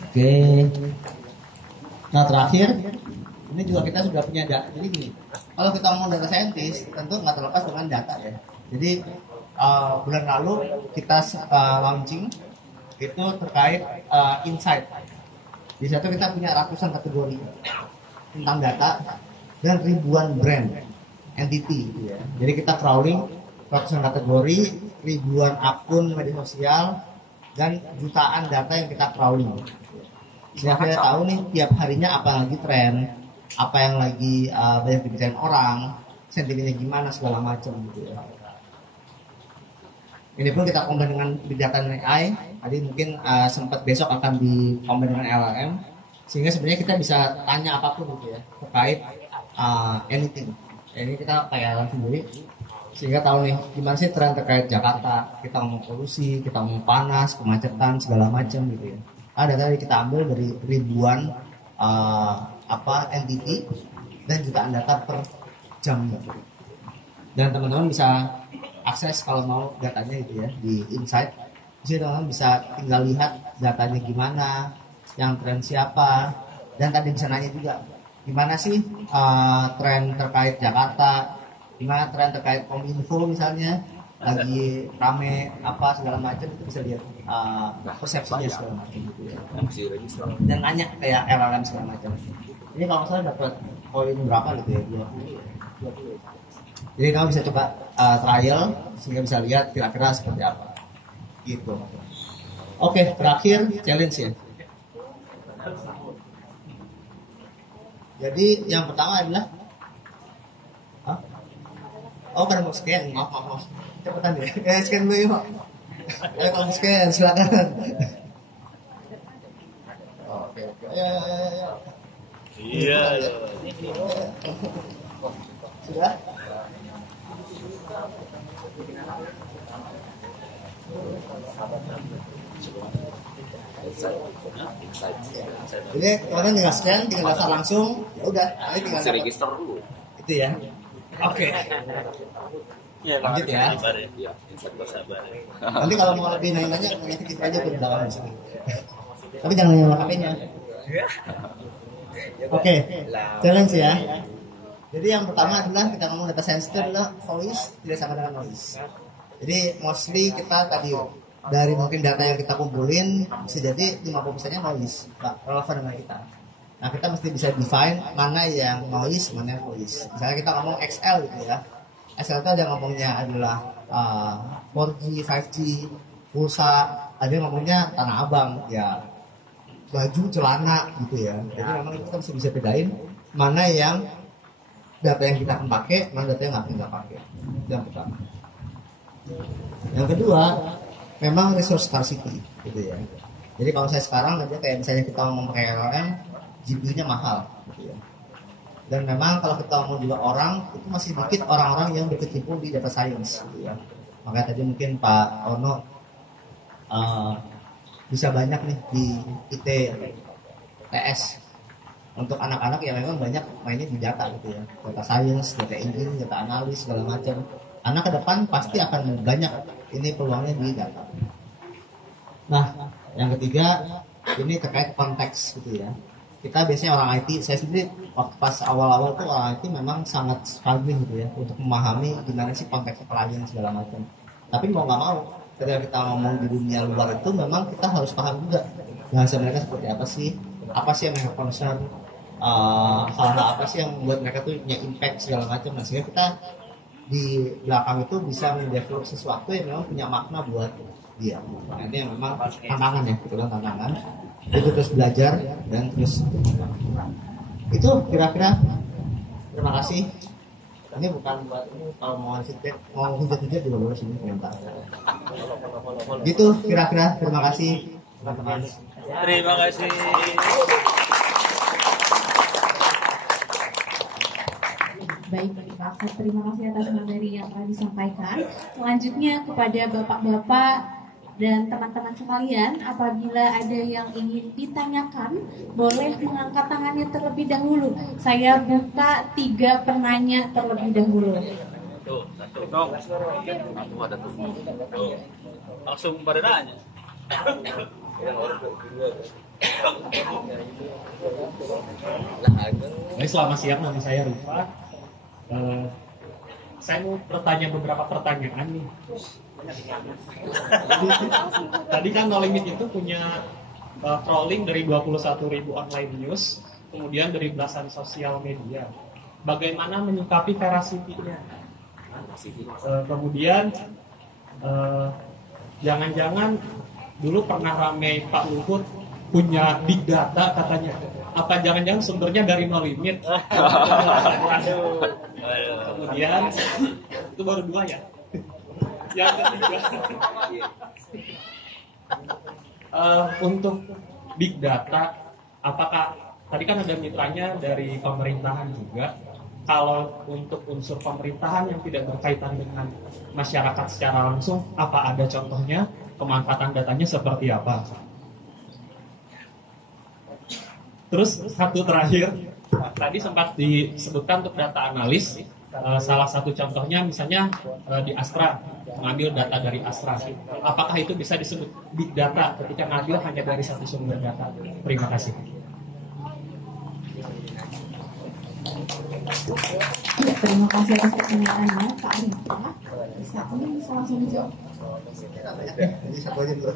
Oke. Nah, terakhir ini juga kita sudah punya data. Jadi gini, kalau kita ngomong data scientist, tentu nggak terlepas dengan data ya. Jadi bulan lalu kita launching itu terkait insight. Di situ kita punya ratusan kategori tentang data dan ribuan brand entity. Gitu ya. Jadi kita crawling ratusan kategori, ribuan akun media sosial, dan jutaan data yang kita crawling. Sehingga kita tahu nih tiap harinya apa yang lagi tren, apa yang lagi banyak dibicarain orang, sentimennya gimana segala macam gitu ya. Ini pun kita combine dengan big data dan AI. Tadi mungkin sempat besok akan di combine dengan LLM, sehingga sebenarnya kita bisa tanya apapun gitu ya terkait anything. Ini kita kayak LLM sendiri, sehingga tahu nih gimana sih tren terkait Jakarta. Kita ngomong polusi, kita ngomong panas, kemacetan segala macam gitu ya. Ada tadi kita ambil dari ribuan entity dan jutaan data per jam gitu. Dan teman-teman bisa akses kalau mau datanya gitu ya di Insight. Jadi teman-teman bisa tinggal lihat datanya gimana, yang tren siapa, dan tadi bisa nanya juga gimana sih tren terkait Jakarta, gimana tren terkait Kominfo misalnya lagi rame apa segala macam, itu bisa lihat persepsinya segala macam gitu ya. Dan nanya kayak LLM segala macam. Ini kalau misalnya dapat poin berapa gitu ya, 20. Jadi kamu bisa coba trial sehingga bisa lihat kira-kira seperti apa gitu. Oke, terakhir challenge ya. Jadi yang pertama adalah pada mau scan, maaf. Cepetan deh, scan dulu yuk. Ayo kamu scan, silakan. Oke. Ayo. Iya. Sudah? Jadi kalian tinggal scan, tinggal daftar langsung, ya udah. Ayo tinggal register dulu. Itu ya. Oke. Iya, lanjut ya. Iya, sabar. Nanti kalau mau lebih nanya kita aja ke belakang di sini. Tapi jangan nyala HP-nya. Oke, challenge ya. Jadi yang pertama adalah kita ngomong data science itu adalah voice tidak sama dengan noise. Jadi mostly kita tadi dari mungkin data yang kita kumpulin bisa jadi 50%-nya noise, nggak relevan dengan kita. Nah kita mesti bisa define mana yang noise, mana yang voice. Misalnya kita ngomong XL gitu ya. XL itu ada ngomongnya adalah 4G, 5G, pulsa, ada yang ngomongnya Tanah Abang, ya baju, celana gitu ya. Jadi memang kita mesti bisa bedain mana yang data yang kita akan pakai, mana data yang nggak kita pakai. Yang pertama. Yang kedua, memang resource scarcity gitu ya. Jadi kalau saya sekarang aja kayak misalnya kita mau pakai LLM, GPU-nya mahal. gitu ya. Dan memang kalau kita ngomong juga orang, itu masih dikit orang-orang yang berkecimpung di data science gitu ya. Makanya tadi mungkin Pak Ono bisa banyak nih di ITS untuk anak-anak yang memang banyak mainnya di data gitu ya, data science, data engineering, data analis segala macam. Anak ke depan pasti akan banyak ini peluangnya di data. Nah, yang ketiga ini terkait konteks gitu ya. Kita biasanya orang IT, saya sendiri waktu pas awal-awal tuh orang IT memang sangat struggling gitu ya untuk memahami gimana sih konteks klien segala macam. Tapi mau nggak mau, ketika kita ngomong di dunia luar itu memang kita harus paham juga bahasa mereka seperti apa sih yang mereka concern, hal-hal apa sih yang membuat mereka tuh punya impact segala macam. Nah, sehingga kita di belakang itu bisa mendevelop sesuatu yang memang punya makna buat dia. Nah, ini yang memang tantangan ya, gitu kan tantangan. Itu terus belajar dan terus itu kira-kira. Terima kasih. Ini bukan buat ini, kalau mau feedback, mau hujat-hujat juga boleh sini komentar. Gitu kira-kira. Terima kasih teman-teman. Terima kasih. Baik, Pak Aksa, terima kasih atas materi yang telah disampaikan. Selanjutnya kepada Bapak-Bapak dan teman-teman sekalian, apabila ada yang ingin ditanyakan, boleh mengangkat tangannya terlebih dahulu. Saya buka 3 penanya terlebih dahulu. Tuh. Langsung pada nanya. Baik, selamat siang, nama saya Rufa. Saya mau bertanya beberapa pertanyaan nih. Tadi kan No Limit itu punya crawling dari 21.000 online news, kemudian dari belasan sosial media. Bagaimana menyikapi veracity-nya? Kemudian jangan-jangan dulu pernah ramai Pak Luhut punya big data katanya. Apa jangan-jangan sumbernya dari No Limit? Kemudian itu baru 2 ya. Yang ketiga, untuk big data, apakah tadi kan ada mitranya dari pemerintahan juga? Kalau untuk unsur pemerintahan yang tidak berkaitan dengan masyarakat secara langsung, apa ada contohnya? Kemanfaatan datanya seperti apa? Terus satu terakhir, tadi sempat disebutkan untuk data analis. Salah satu contohnya misalnya di Astra, mengambil data dari Astra. Apakah itu bisa disebut big data ketika ngambil hanya dari satu sumber data? Terima kasih. Ya, terima kasih atas pertanyaannya, Pak Arifah. Bisa langsung dijawab. Jadi satu aja dulu.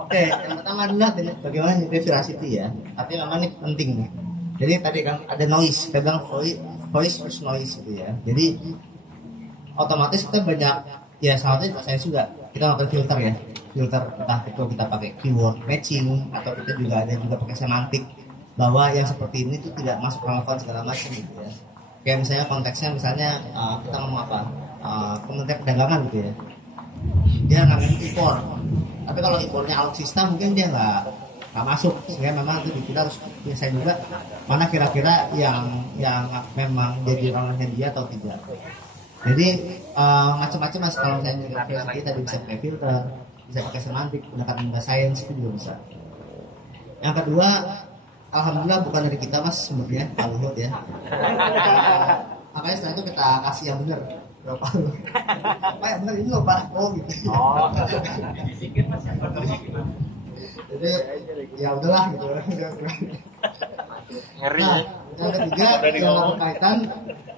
Oke, yang pertama adalah bagaimana nyari veracity ya. Tapi memang ini penting nih. Jadi tadi kan ada noise, kita bilang voice versus noise gitu ya. Jadi otomatis kita banyak, ya salah satunya saya juga kita melakukan filter ya. Filter entah itu kita pakai keyword matching atau kita juga ada juga pakai semantik bahwa yang seperti ini tuh tidak masuk relevan segala macam gitu ya. Kayak misalnya konteksnya kita ngomong apa? Kementerian Perdagangan gitu ya. Dia ngomongin impor. Tapi kalau impornya alutsista mungkin dia nggak masuk, sehingga memang itu kita harus biasa juga mana kira-kira yang memang jadi ranahnya dia atau tidak. Jadi macam-macam mas, kalau misalnya kita bisa pakai filter, bisa pakai semantik, pendekatan data science itu juga bisa. Yang kedua, alhamdulillah bukan dari kita mas sumbernya, Pak Luhut ya. Makanya setelah itu kita kasih yang benar. Berapa lu? Pak yang benar ini loh Pak. Oh gitu. Jadi ya udahlah gitu. Nah, yang ketiga yang berkaitan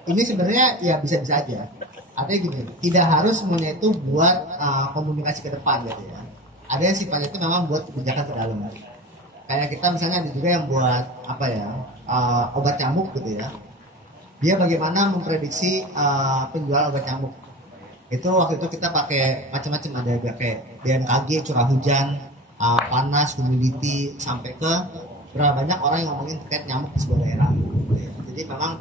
ini sebenarnya ya bisa-bisa aja. Artinya gini, tidak harus semuanya itu buat komunikasi ke depan gitu ya. Ada yang sifatnya itu memang buat kebijakan ke dalam. Kayak kita misalnya ada juga yang buat obat nyamuk gitu ya. Dia bagaimana memprediksi penjualan obat nyamuk. Itu waktu itu kita pakai macam-macam, ada kayak BMKG, curah hujan, panas, humidity, sampai ke berapa banyak orang yang ngomongin terkait nyamuk di sebuah daerah. Jadi memang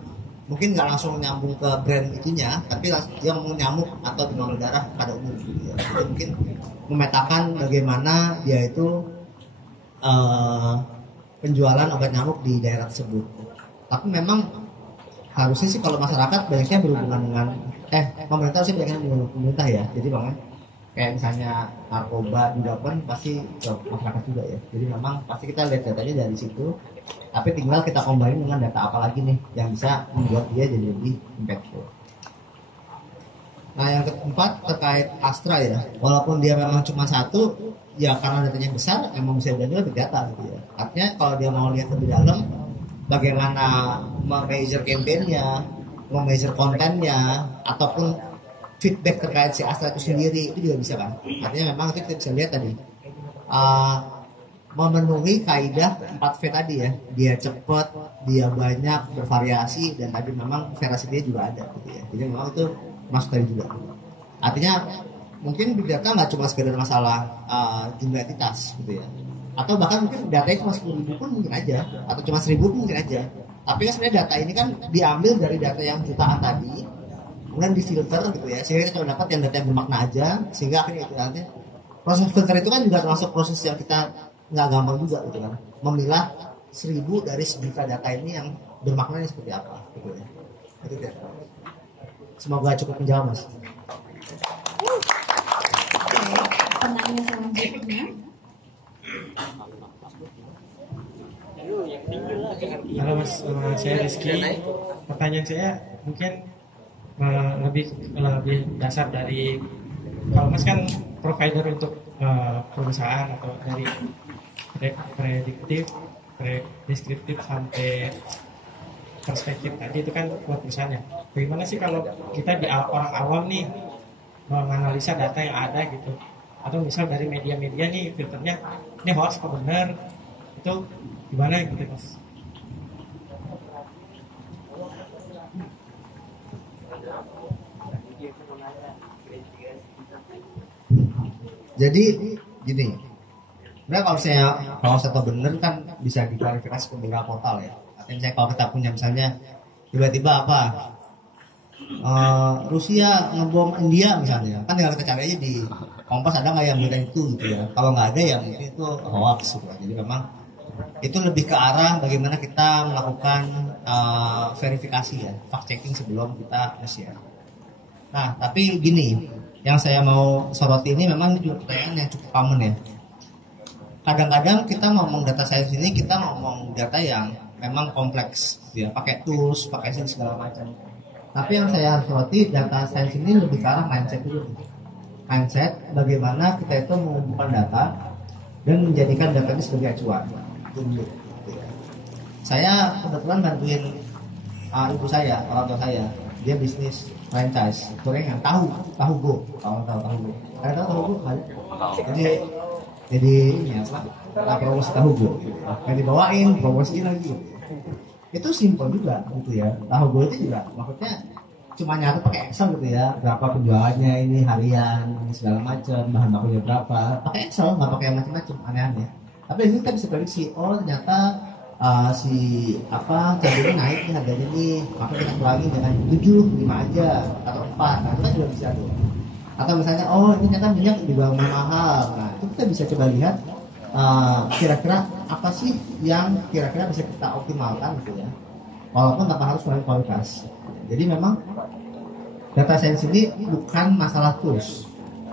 mungkin nggak langsung nyambung ke brand itunya, tapi dia ngomong nyamuk atau demam berdarah pada umum. Ya. Jadi mungkin memetakan bagaimana dia itu penjualan obat nyamuk di daerah tersebut. Tapi memang harusnya sih kalau masyarakat banyaknya berhubungan dengan pemerintah sih banyaknya dengan pemerintah ya. Jadi makanya kayak misalnya narkoba juga kan pasti ke masyarakat juga ya. Jadi memang pasti kita lihat datanya dari situ. Tapi tinggal kita combine dengan data apa lagi nih yang bisa membuat dia jadi lebih impactful. Nah yang keempat terkait Astra ya, walaupun dia memang cuma satu, ya karena datanya besar, emang bisa jadi lebih data gitu ya. Artinya kalau dia mau lihat lebih dalam, bagaimana measure campaign-nya, measure kontennya, ataupun feedback terkait si Astra itu sendiri, itu juga bisa kan. Artinya memang itu kita bisa lihat tadi, memenuhi kaidah 4V tadi ya, dia cepat, dia banyak, bervariasi, dan tadi memang veracity juga ada gitu ya. Jadi memang itu masuk tadi juga. Artinya mungkin big data nggak cuma sekedar masalah jumlah entitas gitu ya, atau bahkan mungkin data itu cuma 10.000 pun mungkin aja, atau cuma 1.000 pun mungkin aja. Tapi kan sebenarnya data ini kan diambil dari data yang jutaan tadi, kemudian difilter gitu ya, sehingga kita cuma dapat yang data yang bermakna aja, sehingga akhirnya itu artinya proses filter itu kan juga termasuk proses yang kita nggak gampang juga gitu kan, memilah 1.000 dari sejuta data ini yang bermaknanya seperti apa gitu ya. Itu dia. Semoga cukup menjawab Mas. Penanya selanjutnya. Halo Mas, saya Rizky. Pertanyaan saya mungkin lebih dasar dari, kalau Mas kan provider untuk perusahaan atau dari prediktif, deskriptif sampai perspektif tadi itu kan buat perusahaannya. Bagaimana sih kalau kita di orang awam nih menganalisa data yang ada gitu, atau misal dari media-media nih filternya ini hoax apa benar, itu gimana gitu Mas? Jadi gini, sebenarnya kalau saya tahu benar kan bisa diklarifikasi ke beberapa portal ya. Artinya kalau kita punya misalnya tiba-tiba Rusia ngebom India misalnya, kan tinggal kita cari aja di Kompas ada nggak yang berita itu gitu ya. Kalau nggak ada ya mungkin itu hoax gitu. Jadi memang itu lebih ke arah bagaimana kita melakukan verifikasi ya, fact checking sebelum kita share. Nah tapi gini, yang saya mau soroti ini memang juga pertanyaan yang cukup common ya. Kadang-kadang kita ngomong data science ini, kita ngomong data yang memang kompleks ya, pakai tools, pakai segala macam. Tapi yang saya harus soroti, data science ini lebih ke arah mindset dulu. Mindset bagaimana kita itu mengumpulkan data dan menjadikan data ini sebagai acuan. Saya kebetulan bantuin ibu saya, orang tua saya, dia bisnis franchise gorengan, tahu go, kalau tahu go. Kalian tahu go kan? Jadi ini apa? Promosi tahu go. Yang dibawain, promosiin lagi. Itu simpel juga gitu ya. Tahu go itu juga maksudnya cuma nyatet pakai Excel gitu ya, berapa penjualannya ini harian, segala macam, bahan bakunya berapa, pakai Excel, nggak pakai macam-macam aneh-aneh. Tapi ini kita bisa prediksi, oh ternyata si cabenya naik nih harganya nih, maka kita kurangi dengan 7, 5 aja atau 4. Nah itu kan juga bisa tuh. Atau misalnya oh ini ternyata minyak juga mahal. Nah itu kita bisa coba lihat kira-kira apa sih yang kira-kira bisa kita optimalkan gitu ya, walaupun tanpa harus melalui kualitas. Jadi memang data science ini bukan masalah tools,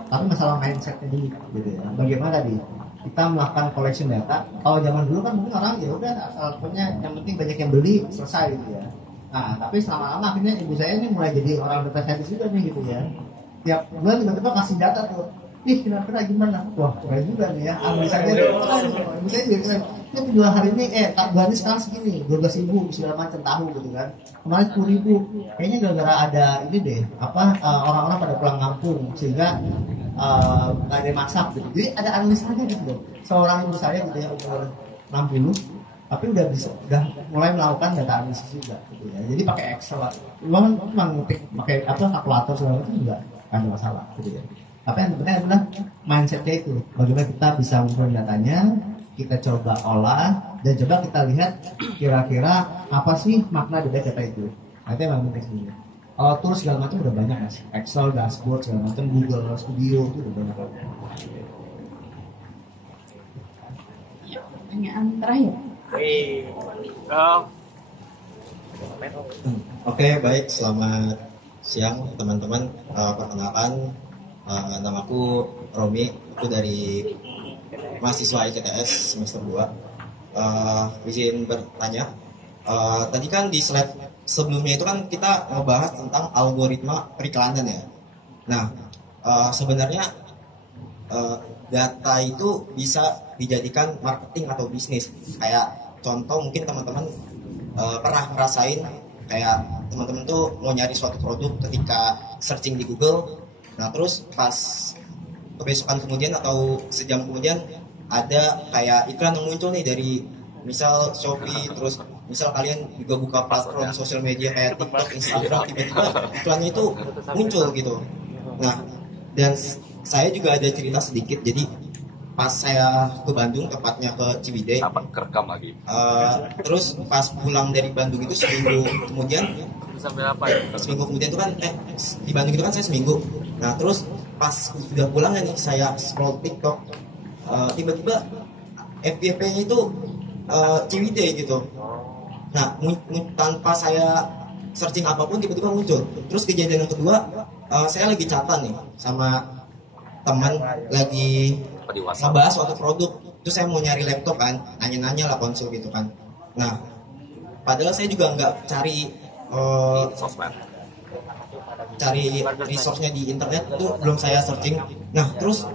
tapi masalah mindsetnya dulu gitu ya. Bagaimana tadi kita melakukan collection data. Kalau zaman dulu kan mungkin orang ya udah asal punya, yang penting banyak yang beli selesai gitu ya. Nah tapi selama-lama akhirnya ibu saya ini mulai jadi orang data scientist juga nih gitu ya. Tiap bulan tiba-tiba kasih data tuh, nih kira-kira gimana? Wah keren juga nih ya. Misalnya ibu saya juga keren. Ini penjualan hari ini, bulan ini sekarang segini, 12.000 segala macam tahu gitu kan. Kemarin 10.000. Kayaknya gara-gara ada ini deh, orang-orang pada pulang kampung sehingga nggak ada yang masak gitu. Jadi ada analisanya gitu loh. Seorang ibu saya gitu ya umur 60, tapi udah mulai melakukan data analisis juga gitu ya. Jadi pakai Excel, memang ngetik pakai kalkulator segala macam juga kan ada masalah gitu ya. Tapi yang penting adalah mindsetnya itu, bagaimana kita bisa mengumpulkan datanya, kita coba olah dan coba kita lihat kira-kira apa sih makna dari data itu. Nah, itu yang penting sebenarnya. Kalau tools segala macam udah banyak mas, Excel, dashboard segala macam, Google Studio itu udah banyak banget. Pertanyaan terakhir. Oke, baik. Selamat siang teman-teman. Perkenalkan, namaku Romi. Aku dari mahasiswa ICTS semester 2. Izin bertanya. Tadi kan di slide sebelumnya itu kan kita ngebahas tentang algoritma periklanan ya. Nah, sebenarnya data itu bisa dijadikan marketing atau bisnis. Kayak contoh mungkin teman-teman pernah ngerasain kayak teman-teman tuh mau nyari suatu produk ketika searching di Google, nah terus pas kebesokan kemudian atau sejam kemudian ada kayak iklan yang muncul nih dari misal Shopee, terus misal kalian juga buka platform sosial media kayak TikTok, Instagram, tiba-tiba iklannya itu muncul gitu. Nah, dan saya juga ada cerita sedikit. Jadi pas saya ke Bandung, tepatnya ke Ciwidey, kerekam lagi. Terus pas pulang dari Bandung itu seminggu kemudian, Sampai apa ya? seminggu kemudian itu kan di Bandung itu kan saya seminggu. Nah terus pas sudah pulang nih saya scroll TikTok, tiba-tiba FYP-nya itu Ciwidey gitu. Nah tanpa saya searching apapun tiba-tiba muncul. Terus kejadian yang kedua, saya lagi chatan nih sama teman lagi ngebahas suatu produk. Terus saya mau nyari laptop kan, nanya-nanya lah konsul gitu kan. Nah padahal saya juga nggak cari resource-nya di internet, itu belum saya searching. Nah terus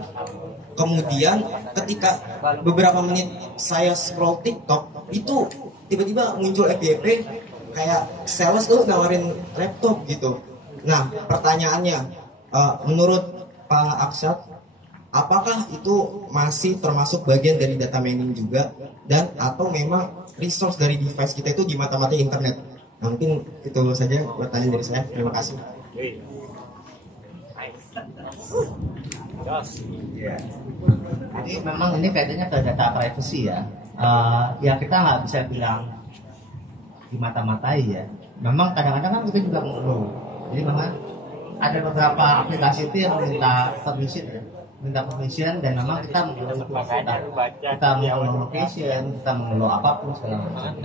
kemudian ketika beberapa menit saya scroll TikTok, itu tiba-tiba muncul FYP kayak sales tuh nawarin laptop gitu. Nah pertanyaannya, menurut Pak Akshat, apakah itu masih termasuk bagian dari data mining juga, dan atau memang resource dari device kita itu di mata-mata internet? Nah, mungkin itu saja pertanyaan dari saya. Terima kasih. Jadi memang ini kaitannya ke data privacy ya. Ya kita nggak bisa bilang di mata-matai ya. Memang kadang-kadang kan kita juga mengeluh. Jadi memang ada beberapa aplikasi itu yang minta permission dan memang kita mengeluh kita mengeluh location, kita mengeluh apapun segala macam.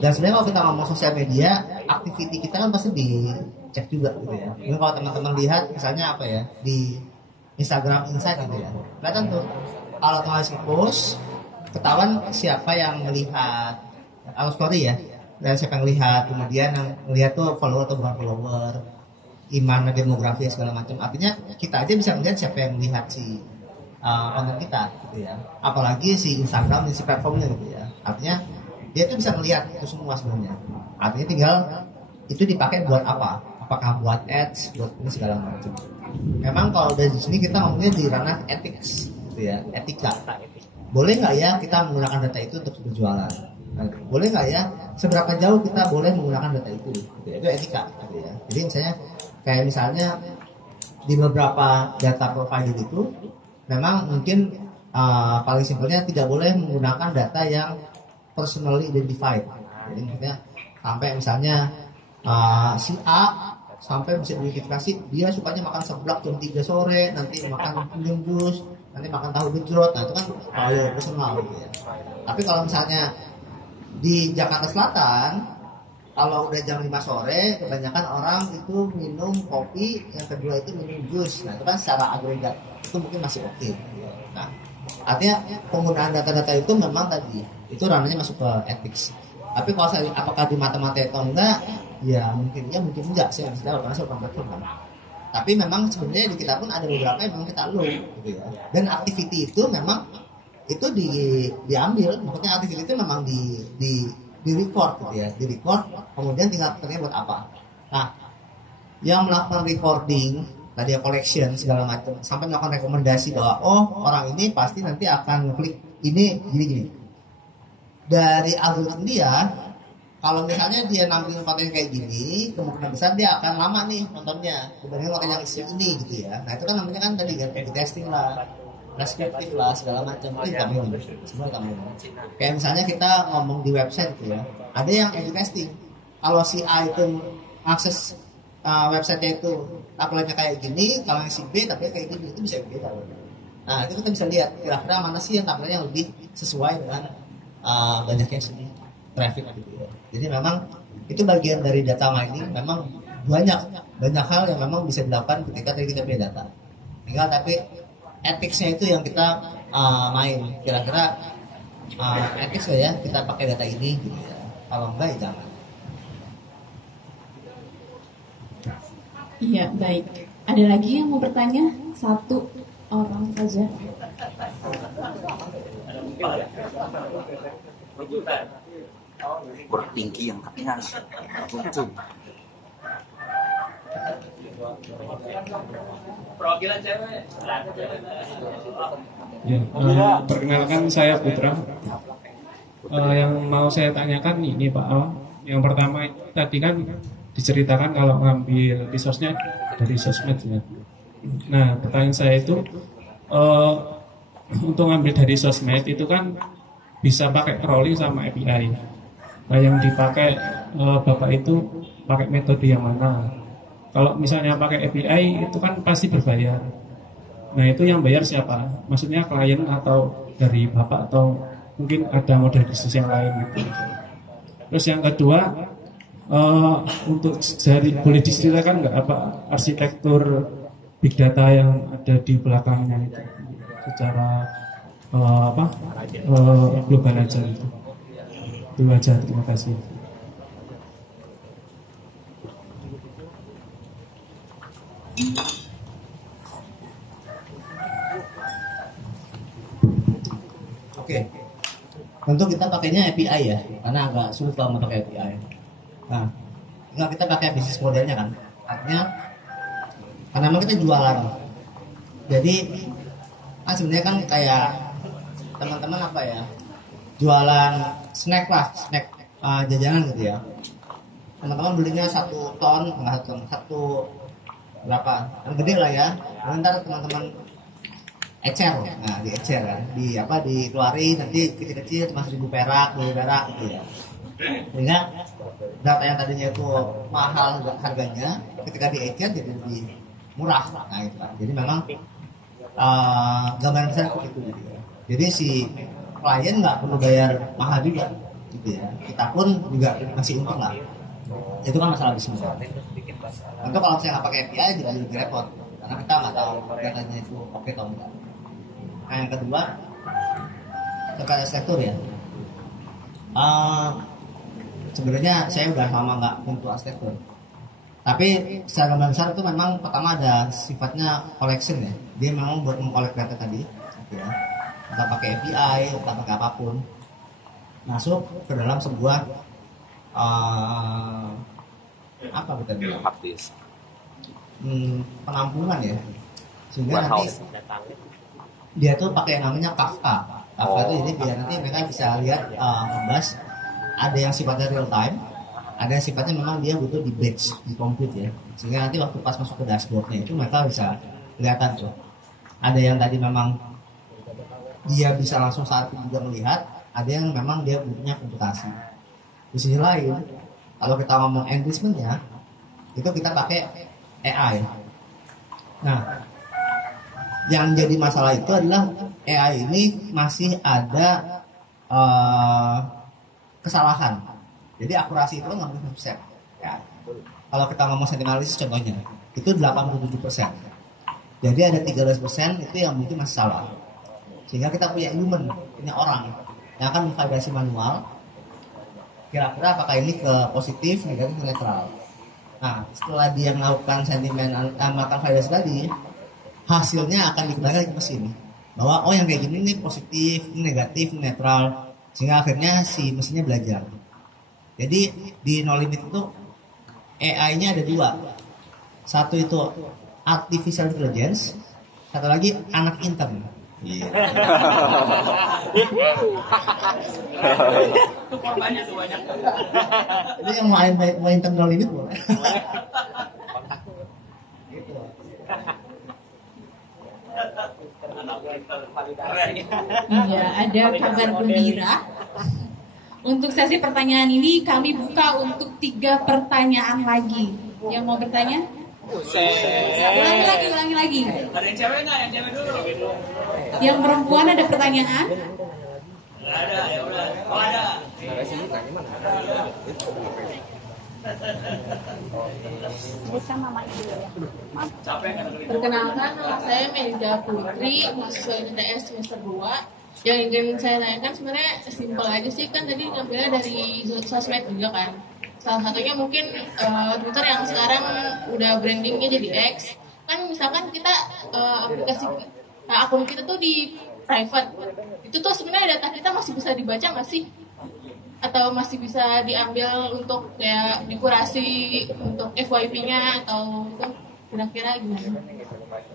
Dan sebenarnya kalau kita ngomong sosial media, activity kita kan pasti dicek juga gitu ya. Mungkin kalau teman-teman lihat misalnya apa ya di Instagram Insight gitu ya, kelihatan tuh kalau tulis post ketahuan siapa yang melihat kalau story ya, dan siapa yang lihat, kemudian yang melihat tuh follower atau bukan follower, iman, demografi segala macam. Artinya kita aja bisa melihat siapa yang melihat si konten kita gitu ya. Apalagi si Instagram dan si platformnya gitu ya. Artinya dia tuh bisa melihat itu semua sebenarnya. Artinya tinggal itu dipakai buat apa? Apakah buat ads, buat ini segala macam. Memang kalau dari sini kita ngomongnya di ranah ethics gitu ya, etika. Boleh nggak ya kita menggunakan data itu untuk berjualan? Boleh nggak ya seberapa jauh kita boleh menggunakan data itu? Gitu ya. Itu etika gitu ya. Jadi misalnya di beberapa data provider itu memang mungkin paling simpelnya tidak boleh menggunakan data yang personally identified. Jadi maksudnya sampai misalnya si A sampai bisa identifikasi dia sukanya makan seblak jam 3 sore, nanti makan minum jus, nanti makan tahu gejrot. Nah itu kan kalau personal gitu ya. Tapi kalau misalnya di Jakarta Selatan, kalau udah jam 5 sore kebanyakan orang itu minum kopi, yang kedua itu minum jus. Nah itu kan secara agregat itu mungkin masih oke. Nah artinya penggunaan data-data itu memang tadi itu ranahnya masuk ke ethics. Tapi kalau apakah di mata-mata atau enggak, ya mungkin enggak sih, karena saya orang betul kan. Tapi memang sebenarnya di kita pun ada beberapa yang memang kita allow gitu ya. Dan activity itu memang itu diambil, maksudnya activity itu memang di record gitu ya, di record kemudian tinggal ternyata buat apa. Nah yang melakukan recording tadi ya, collection segala macam sampai melakukan rekomendasi bahwa orang ini pasti nanti akan klik ini gini dari algoritma dia. Kalau misalnya dia nampilin konten kayak gini, kemungkinan besar dia akan lama nih nontonnya dibanding konten yang isu ini gitu ya. Nah itu kan namanya kan tadi kan testing lah, preskriptif lah segala macam. Semua kami. Kayak misalnya kita ngomong di website gitu ya, ada yang testing. Kalau si A itu akses website-nya itu tampilannya kayak gini, kalau yang si B tapi kayak gini, itu bisa beda. Nah itu kita bisa lihat kira-kira mana sih yang tampilannya lebih sesuai dengan banyaknya sini traffic gitu ya. Jadi memang itu bagian dari data mining. Memang banyak hal yang memang bisa dilakukan ketika tadi kita punya data. Tinggal tapi ethics-nya itu yang kita main. Kira-kira ethics ya kita pakai data ini gitu ya. Kalau enggak ya jangan. Iya, baik. Ada lagi yang mau bertanya? Satu orang saja. Bertinggi yang ketinggalan. Perwakilan cewek. Ya, perkenalkan saya Putra. Yang mau saya tanyakan ini Pak Al. Yang pertama tadi kan diceritakan kalau ngambil resource-nya dari sosmed ya. Nah, pertanyaan saya itu untuk ngambil dari sosmed itu kan bisa pakai crawling sama API. Nah, yang dipakai Bapak itu pakai metode yang mana? Kalau misalnya pakai API itu kan pasti berbayar. Nah, itu yang bayar siapa? Maksudnya klien atau dari Bapak atau mungkin ada model bisnis yang lain gitu. Terus yang kedua, untuk dari boleh diceritakan nggak apa arsitektur big data yang ada di belakangnya itu secara global aja gitu. Itu aja, terima kasih. Oke. Tentu kita pakainya API ya, karena agak sulit kalau mau pakai API. Nah, tinggal kita pakai bisnis modelnya kan. Artinya, karena memang kita jualan. Jadi, kan sebenarnya kan kayak teman-teman apa ya, jualan snack lah, snack jajanan gitu ya. Teman-teman belinya 1 ton, enggak 1 ton, berapa? Yang gede lah ya. Ntar teman-teman ecer, nah di ecer kan, dikeluarin nanti kecil-kecil cuma 1.000 perak, 2.000 perak gitu ya. Sehingga data yang tadinya itu mahal harganya, ketika di ecer jadi lebih murah, nah itu kan. Jadi memang gambaran besar seperti itu gitu ya. Jadi si klien nggak perlu bayar mahal juga, gitu ya. Kita pun juga masih untung lah. Itu kan masalah bisnis. Tentu kalau saya nggak pakai API jadi lebih repot, karena kita nggak tahu datanya itu oke atau enggak. Nah, yang kedua terkait arsitektur ya. Sebenarnya saya udah lama nggak untuk arsitektur. Tapi secara gambar besar itu memang pertama ada sifatnya collection ya. Dia memang buat mengkolek data tadi, gitu ya. Kita pakai API, kita pakai apapun, masuk ke dalam sebuah apa kita bilang? Penampungan ya. Sehingga nanti dia tuh pakai yang namanya Kafka. Kafka itu jadi biar nanti mereka bisa lihat ngebahas ada yang sifatnya real time, ada yang sifatnya memang dia butuh di batch, di compute ya. Sehingga nanti waktu pas masuk ke dashboardnya itu mereka bisa kelihatan tuh. Ada yang tadi memang dia bisa langsung saat itu juga melihat, ada yang memang dia butuhnya komputasi. Di sisi lain, kalau kita ngomong enrichment-nya, itu kita pakai AI. Nah, yang jadi masalah itu adalah AI ini masih ada kesalahan. Jadi akurasi itu kan 60%. Ya. Kalau kita ngomong sentiment analysis contohnya, itu 87%. Jadi ada 13% itu yang mungkin masih salah. Sehingga kita punya human, punya orang yang akan memvalidasi manual. Kira-kira apakah ini ke positif, negatif, netral. Nah, setelah dia melakukan sentimen, melakukan validasi tadi, hasilnya akan dikembalikan ke mesin. Bahwa yang kayak gini ini positif, ini negatif, ini netral. Sehingga akhirnya si mesinnya belajar. Jadi di No Limit itu AI-nya ada 2. Satu itu artificial intelligence, satu lagi anak intern. Itu korbannya tuh banyak. Jadi yang main intern No Limit boleh. Gitu. Iya, ada kabar gembira. Untuk sesi pertanyaan ini kami buka untuk 3 pertanyaan lagi. Yang mau bertanya? Ulangi lagi. Ada yang cewek nggak? Yang cewek dulu. Yang perempuan ada pertanyaan? Nggak ada, ya udah. Oh ada. Bukan mama ibu ya. Perkenalkan, nama saya Mega Putri, mahasiswa ITS semester 2. Yang ingin saya tanyakan sebenarnya simpel aja sih, kan tadi ngambilnya dari sosmed juga kan. Salah satunya mungkin Twitter yang sekarang udah brandingnya jadi X. Kan misalkan kita aplikasi akun kita tuh di private, itu tuh sebenarnya data kita masih bisa dibaca nggak sih? Atau masih bisa diambil untuk kayak dikurasi untuk FYP-nya atau itu kira-kira gimana?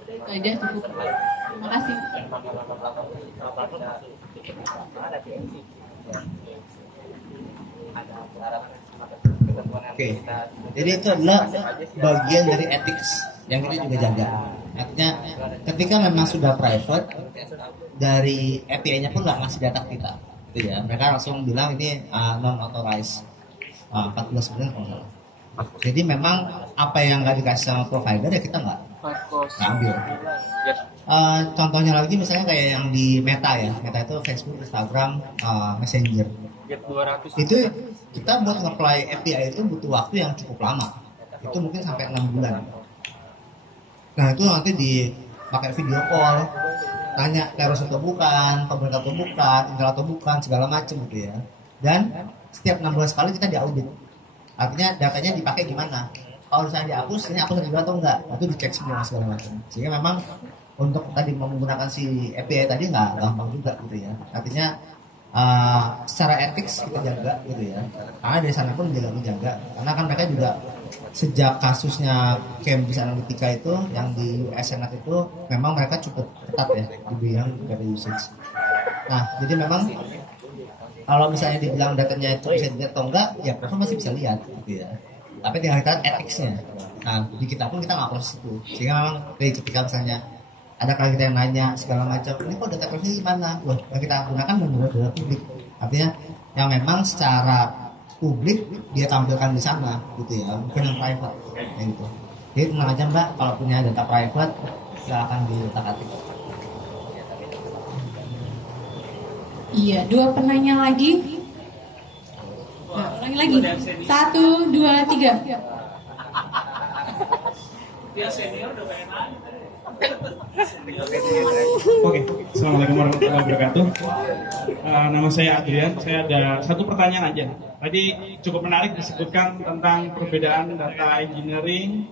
Itu aja cukup. Terima kasih. Oke, jadi itu adalah bagian dari ethics yang kita juga jaga. Artinya ketika memang sudah private, dari API-nya pun nggak ngasih data kita. Gitu ya. Mereka langsung bilang ini non-authorized 14 bulan kalau salah. Jadi memang apa yang nggak dikasih sama provider ya kita nggak ambil. Contohnya lagi misalnya kayak yang di Meta ya, Meta itu Facebook, Instagram, Messenger. Itu kita buat nge-apply API itu butuh waktu yang cukup lama. Itu mungkin sampai 6 bulan. Nah itu nanti dipakai video call, tanya terus atau bukan, pemerintah atau bukan, intel atau bukan, segala macam gitu ya. Dan setiap 6 bulan sekali kita diaudit. Artinya datanya dipakai gimana? Kalau misalnya dihapus, ini hapus juga atau enggak? Itu dicek semua segala macam. Sehingga memang untuk tadi menggunakan si API tadi nggak gampang juga gitu ya. Artinya secara ethics kita jaga gitu ya. Karena dari sana pun menjaga. Karena kan mereka juga sejak kasusnya Cambridge Analytica itu yang di US Senate itu memang mereka cukup ketat ya dibilang dari usage. Nah jadi memang kalau misalnya dibilang datanya itu bisa dilihat atau enggak, ya person masih bisa lihat gitu ya. Tapi tinggal kita ethicsnya. Nah di kita pun kita nggak proses itu. Sehingga memang ketika misalnya ada kali kita yang nanya segala macam, ini kok data privacy gimana? Wah, yang kita gunakan benar-benar data publik. Artinya yang memang secara publik dia tampilkan di sana gitu ya, bukan yang private kayak gitu. Jadi tenang aja Mbak, kalau punya data private nggak akan diutak-atik. Iya, 2 penanya lagi. Nah, ulangi lagi. 1, 2, 3. Dia senior udah pengen Oke, assalamualaikum warahmatullahi wabarakatuh. Nama saya Adrian. Saya ada satu pertanyaan aja. Tadi cukup menarik disebutkan tentang perbedaan data engineering,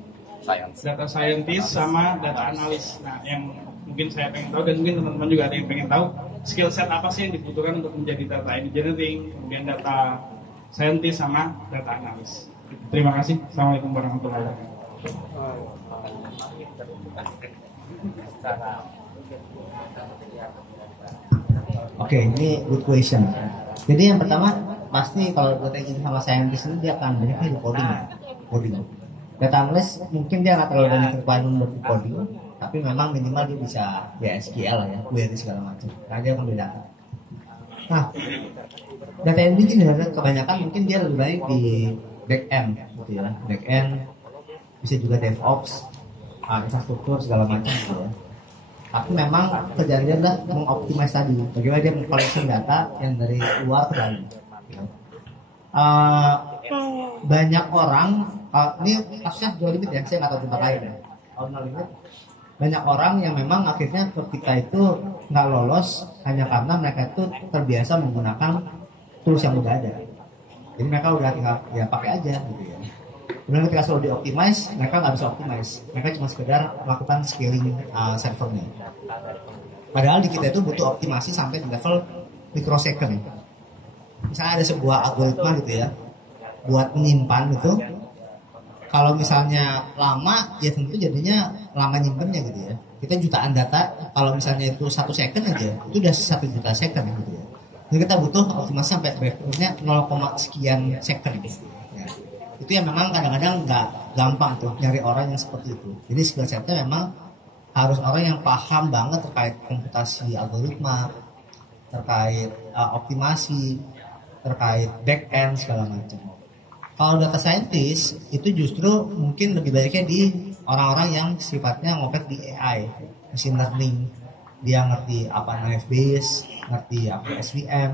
data scientist sama data analis. Nah, yang mungkin saya pengen tahu dan mungkin teman-teman juga ada yang pengen tahu, skill set apa sih yang dibutuhkan untuk menjadi data engineering, kemudian data scientist sama data analis. Terima kasih. Assalamualaikum warahmatullahi wabarakatuh. Oke, ini good question. Jadi yang pertama pasti kalau data engineer sama scientist ini dia akan banyaknya di coding. Data analyst mungkin dia nggak terlalu banyak requirement untuk coding, tapi memang minimal dia bisa SQL ya, query segala macam. Karena dia akan beda. Nah, data engineer kebanyakan mungkin dia lebih baik di back end, gitu ya. Back end bisa juga DevOps, infrastruktur segala macam gitu ya. Tapi memang kerjaan dia adalah mengoptimasi tadi, bagaimana dia mengkoleksi data yang dari luar ke dalam. Banyak orang, ini kasusnya jauh limit ya, saya nggak tahu tempat lain ya. Limit, banyak orang yang memang akhirnya ketika itu nggak lolos hanya karena mereka itu terbiasa menggunakan tools yang udah ada. Jadi mereka udah tinggal ya pakai aja gitu ya. Kemudian ketika selalu di-optimize, mereka nggak bisa optimize. Mereka cuma sekedar melakukan scaling servernya. Padahal di kita itu butuh optimasi sampai di level microsecond. Misalnya ada sebuah algoritma gitu ya, buat menyimpan gitu. Kalau misalnya lama, ya tentu jadinya lama nyimpennya gitu ya. Kita jutaan data, kalau misalnya itu 1 second aja, itu udah 1 juta second gitu ya. Jadi kita butuh optimasi sampai breakthrough-nya 0, sekian second gitu. Itu yang memang kadang-kadang nggak gampang tuh nyari orang yang seperti itu. Jadi skill setnya memang harus orang yang paham banget terkait komputasi algoritma, terkait optimasi, terkait back end segala macam. Kalau data scientist itu justru mungkin lebih baiknya di orang-orang yang sifatnya ngopek di AI, machine learning. Dia ngerti apa Naive Bayes, ngerti apa SVM,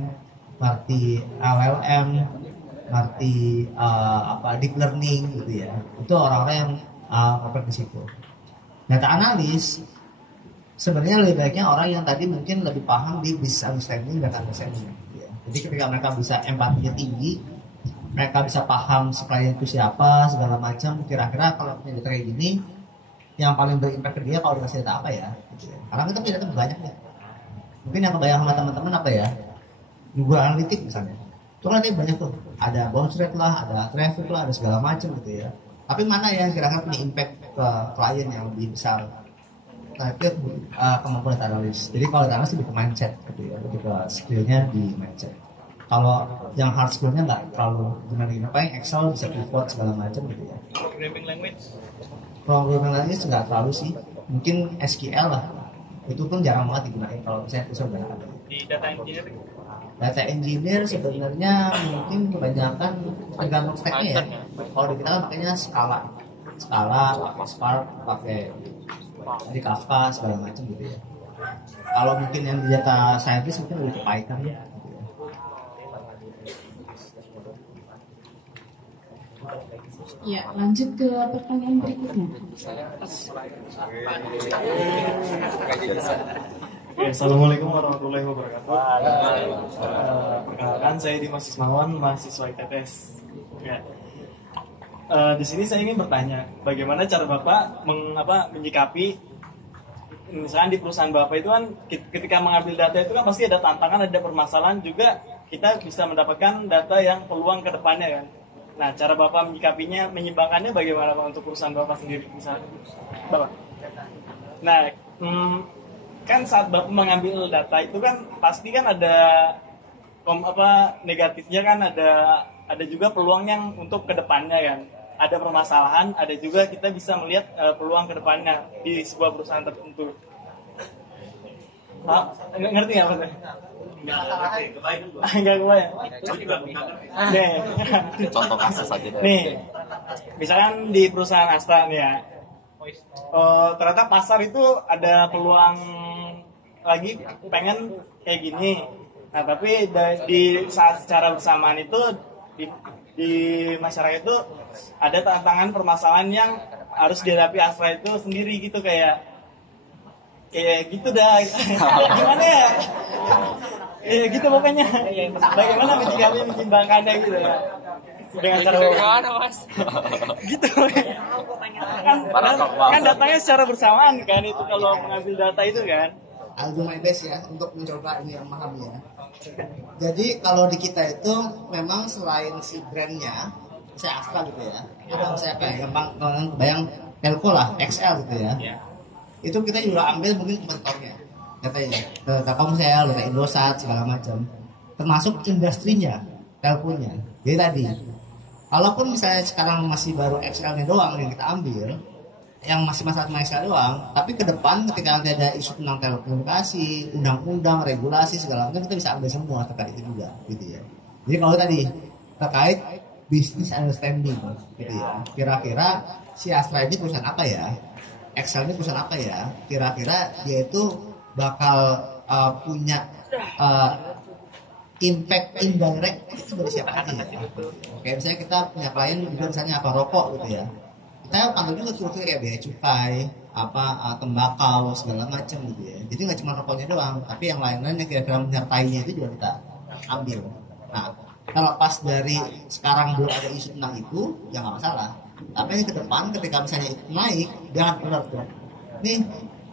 ngerti LLM, ngerti deep learning gitu ya. Itu orang-orang yang open ke situ. Data analis sebenarnya lebih baiknya orang yang tadi mungkin lebih paham di business understanding, data understanding. Gitu ya. Jadi ketika mereka bisa empatinya tinggi, mereka bisa paham supplier itu siapa, segala macam. Kira-kira kalau punya data kayak gini, yang paling berimpact ke dia kalau dikasih data apa ya? Gitu ya. Karena kita punya data banyak nih. Mungkin yang kebayang sama teman-teman apa ya? Google Analytics misalnya. Itu kan nanti banyak tuh. Ada bounce rate lah, ada traffic lah, ada segala macam gitu ya. Tapi mana yang kira-kira punya impact ke klien yang lebih besar? Nah itu kemampuan data analis. Jadi kalau data analis lebih ke mindset gitu ya, lebih ke skillnya di mindset. Kalau yang hard skillnya nggak terlalu gimana-gimana, paling Excel bisa pivot segala macam gitu ya. Programming language? Programming language nggak terlalu sih, mungkin SQL lah. Itu pun jarang banget digunakan kalau misalnya itu sudah ada. Di data engineering? Data engineer sebenarnya mungkin kebanyakan tergantung stacknya ya. Kalau di kita kan pakainya Scala, pakai Spark, pakai di Kafka segala macam gitu ya. Kalau mungkin yang di data scientist mungkin lebih ke Python ya. Ya, lanjut ke pertanyaan berikutnya. Assalamualaikum warahmatullahi wabarakatuh. Perkenalkan saya Dimas Ismawan, mahasiswa ITS. Ya. Di sini saya ingin bertanya, bagaimana cara Bapak menyikapi, misalnya di perusahaan Bapak itu kan ketika mengambil data itu kan pasti ada tantangan, ada permasalahan juga, kita bisa mendapatkan data yang peluang ke depannya kan. Nah, cara Bapak menyikapinya, menyimbangkannya bagaimana Pak untuk perusahaan Bapak sendiri misalnya? Bapak. Nah, kan saat Bapak mengambil data itu kan pasti kan ada negatifnya kan, ada juga peluang yang untuk ke depannya kan. Ada permasalahan, ada juga kita bisa melihat peluang ke depannya di sebuah perusahaan tertentu. Ngerti nggak Pak? Enggak kebayang. Contoh kasus saja. Nih, misalkan di perusahaan Astra nih ya, ternyata pasar itu ada peluang lagi pengen kayak gini. Nah, tapi di saat secara bersamaan itu di masyarakat itu ada tantangan permasalahan yang harus dihadapi Astra itu sendiri gitu, kayak gitu dah. Gimana ya? Ya gitu pokoknya. Bagaimana menyeimbangkannya gitu ya? Dengan cara gimana Mas? Gitu. Kan datanya secara bersamaan kan itu kalau mengambil data itu kan. I'll do my best ya untuk mencoba ini yang paham ya. Jadi kalau di kita itu memang selain si brandnya, saya Astra gitu ya. Atau saya apa ya? Gampang bayang telco lah, XL gitu ya. Itu kita juga ambil mungkin kompetitornya, datanya, Telkomsel, data Indosat segala macam, termasuk industrinya, telkonya. Jadi tadi, kalaupun misalnya sekarang masih baru XL-nya doang yang kita ambil, yang masih masalah XL doang, tapi ke depan ketika nanti ada isu tentang telekomunikasi, undang-undang, regulasi segala macam, kita bisa ambil semua terkait itu juga, gitu ya. Jadi kalau tadi terkait business understanding, gitu ya, kira-kira si Astra ini perusahaan apa ya? Excel ini perusahaan apa ya? Kira-kira dia itu bakal punya impact indirect itu dari siapa aja ya? Kayak misalnya kita punya klien juga misalnya apa rokok gitu ya. Kita panggil juga struktur kayak biaya cukai, tembakau segala macam gitu ya. Jadi nggak cuma rokoknya doang, tapi yang lain-lain yang kira-kira menyertainya itu juga kita ambil. Nah, kalau pas dari sekarang belum ada isu tentang itu, ya nggak masalah. Tapi ke depan ketika misalnya itu naik, jangan benar tuh. Nih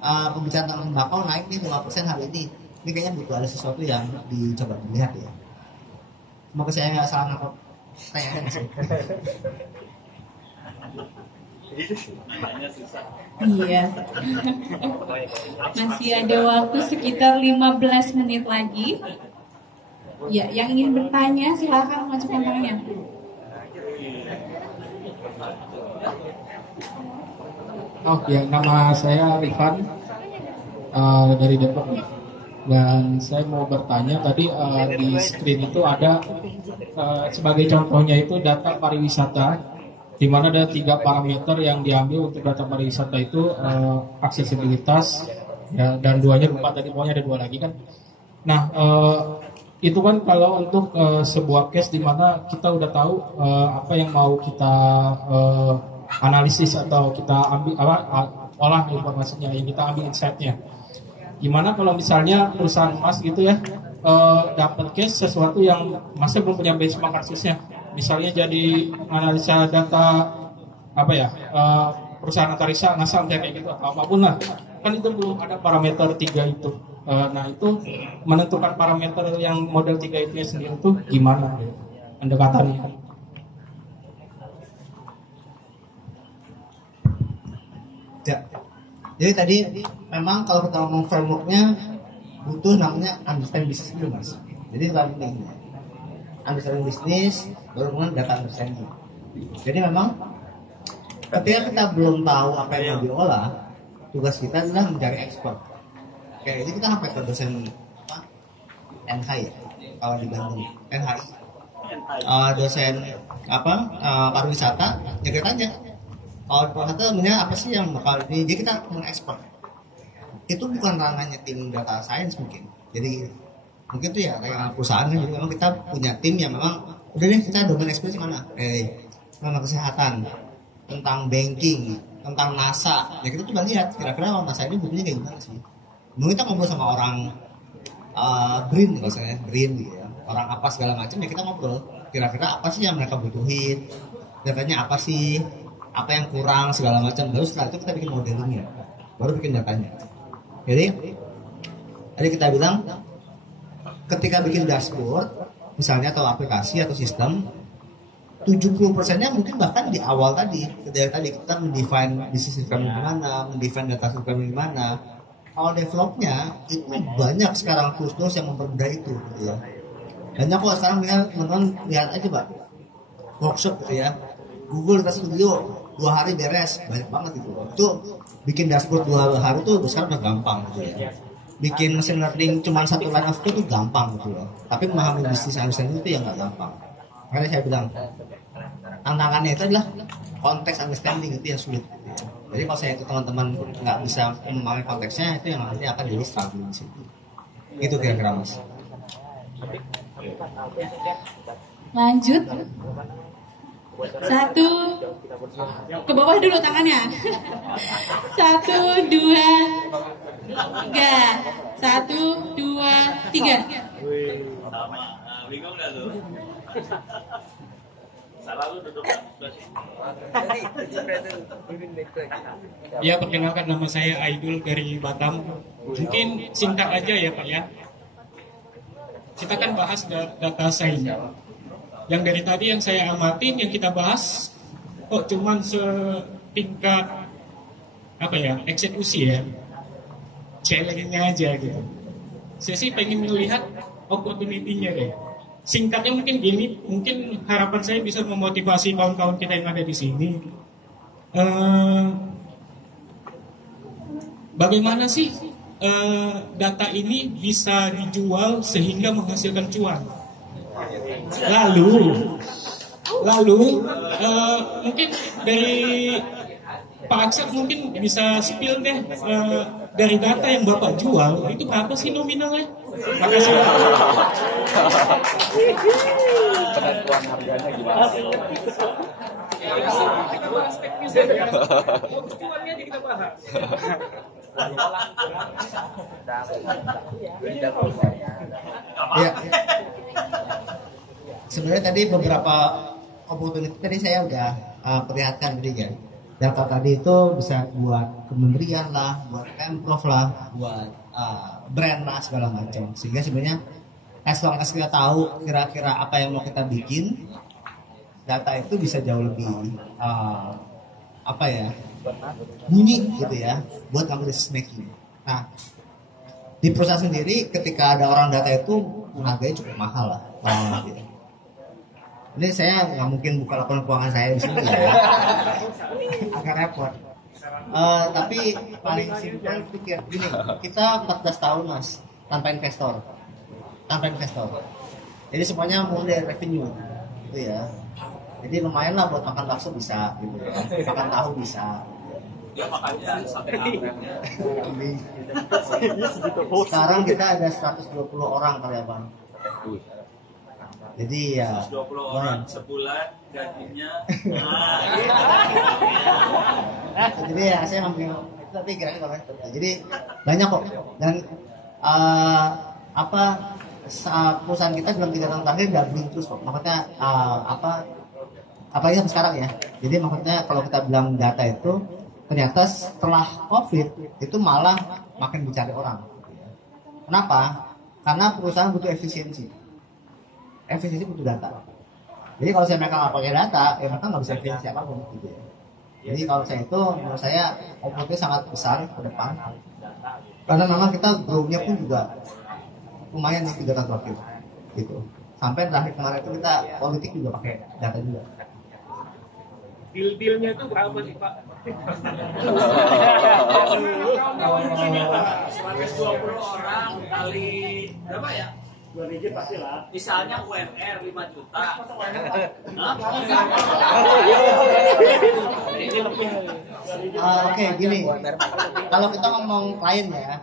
pembicaraan tentang tembakau naik nih 5% hari ini. Ini kayaknya butuh ada sesuatu yang dicoba dilihat ya. Semoga saya nggak salah nangkep pertanyaan sih. Iya. Masih ada waktu sekitar 15 menit lagi. Ya, yang ingin bertanya silakan mengajukan tangannya. Oh ya, nama saya Rifan dari Depok dan saya mau bertanya tadi di screen itu ada sebagai contohnya itu data pariwisata di mana ada 3 parameter yang diambil untuk data pariwisata itu aksesibilitas ya, dan 2-nya lupa tadi, pokoknya ada 2 lagi kan. Nah itu kan kalau untuk sebuah case di mana kita udah tahu apa yang mau kita analisis atau kita ambil olah informasinya, yang kita ambil insight-nya. Gimana kalau misalnya perusahaan emas gitu ya dapat case sesuatu yang masih belum punya benchmark kasusnya, misalnya jadi analisa data apa ya perusahaan antariksa NASA kayak gitu atau apapun lah, kan itu belum ada parameter 3 itu. Nah itu menentukan parameter yang model 3 itu sendiri itu gimana pendekatannya? Ya. Jadi tadi memang kalau kita ngomong frameworknya butuh namanya understand business dulu mas. Jadi itu penting. Understand business baru kemudian data understanding. Jadi memang ketika kita belum tahu apa yang mau diolah, tugas kita adalah mencari ekspor. Kayak ini kita sampai ke dosen NH ya, kalau di Bandung NHI, dosen pariwisata, ya kita tanya kalau pariwisata sebenarnya apa sih yang bakal jadi kita mengekspor. Itu bukan ranahnya tim data science mungkin, jadi mungkin tuh ya kayak perusahaan kan, jadi memang kita punya tim yang memang udah deh kita domain ekspertise mana, tentang kesehatan, tentang banking, tentang NASA, ya kita coba lihat kira-kira orang NASA ini butuhnya kayak gimana sih. Mungkin kita ngobrol sama orang green misalnya, green gitu ya, orang apa segala macam, ya kita ngobrol kira-kira apa sih yang mereka butuhin, datanya apa sih, apa yang kurang segala macam, baru setelah itu kita bikin modelingnya, baru bikin datanya. Jadi tadi kita bilang ketika bikin dashboard misalnya atau aplikasi atau sistem, 70%-nya mungkin bahkan di awal tadi, dari tadi kita mendefine business requirement gimana, mendefine data requirement gimana. Kalau developnya itu banyak sekarang tools-tools yang mempermudah itu, gitu ya. Banyak kok sekarang teman-teman lihat aja pak, workshop gitu ya, Google Data Studio 2 hari beres, banyak banget gitu. Itu bikin dashboard 2 hari tuh sekarang udah gampang gitu ya. Bikin machine learning cuma 1 line of code tuh gampang gitu loh. Tapi memahami bisnis understanding itu yang nggak gampang. Makanya saya bilang tantangannya itu adalah konteks understanding, itu yang sulit gitu ya. Jadi kalau saya itu teman-teman nggak bisa memahami konteksnya, itu yang nanti akan jadi struggling di situ. Itu kira-kira mas. Lanjut. 1 ke bawah dulu tangannya. 1, 2, 3. 1, 2, 3. Bingung dah lu. Salah lu duduk. Ya, perkenalkan nama saya Aidul dari Batam. Mungkin singkat aja ya Pak ya. Kita kan bahas data science. Yang dari tadi yang saya amatin, yang kita bahas, kok cuman setingkat apa ya, eksekusi ya, challenge-nya aja gitu. Saya sih pengen melihat opportunity-nya deh. Singkatnya mungkin gini, mungkin harapan saya bisa memotivasi kawan-kawan kita yang ada di sini. Bagaimana sih data ini bisa dijual sehingga menghasilkan cuan? Lalu mungkin dari Pak Aksat mungkin bisa spill deh dari data yang Bapak jual itu berapa sih nominalnya? Makasih. Penentuan harganya gimana? Kita bahas teknisnya ya. Cuannya aja kita bahas. Ya. Sebenarnya tadi beberapa opportunity tadi saya udah perlihatkan tadi kan. Data tadi itu bisa buat kementerian lah, buat Pemprov lah, buat brand lah segala macam. Sehingga sebenarnya as long as kita tahu kira-kira apa yang mau kita bikin, data itu bisa jauh lebih bunyi gitu ya, buat kamu decision making. Nah, di perusahaan sendiri ketika ada orang data itu harganya cukup mahal lah. Gitu. Ini saya nggak mungkin buka laporan keuangan saya di sini ya, agak repot. Tapi paling simpel pikir gini, kita 14 tahun mas tanpa investor. Jadi semuanya mulai dari revenue, gitu ya. Jadi lumayan lah buat makan bakso bisa, gitu ya. Makan tahu bisa. Dia makannya sampai ngapain. Sekarang kita ada 120 orang karyawan. Jadi ya 20 lumayan. orang sebulan gajinya. Jadi ya saya ngambil itu tapi kira-kira komentar. Jadi banyak kok dan perusahaan kita dalam 3 tahun terakhir doubling terus kok. Maksudnya apalagi sekarang ya. Jadi maksudnya kalau kita bilang data itu ternyata setelah COVID itu malah makin dicari orang. Kenapa? Karena perusahaan butuh efisiensi. Efisiensi butuh data. Jadi kalau saya mereka nggak pakai data, ya mereka nggak bisa efisiensi apapun gitu ya. Jadi kalau saya itu menurut saya opportunity sangat besar ke depan. Karena memang kita grow-nya pun juga lumayan nih 3 tahun terakhir gitu. Sampai terakhir kemarin itu kita politik juga pakai data juga. Deal-dealnya itu berapa sih Pak? Selama 20 orang kali berapa ya? 2 digit pasti lah. Misalnya UMR 5 juta. Oke, gini. Kalau kita ngomong klien ya,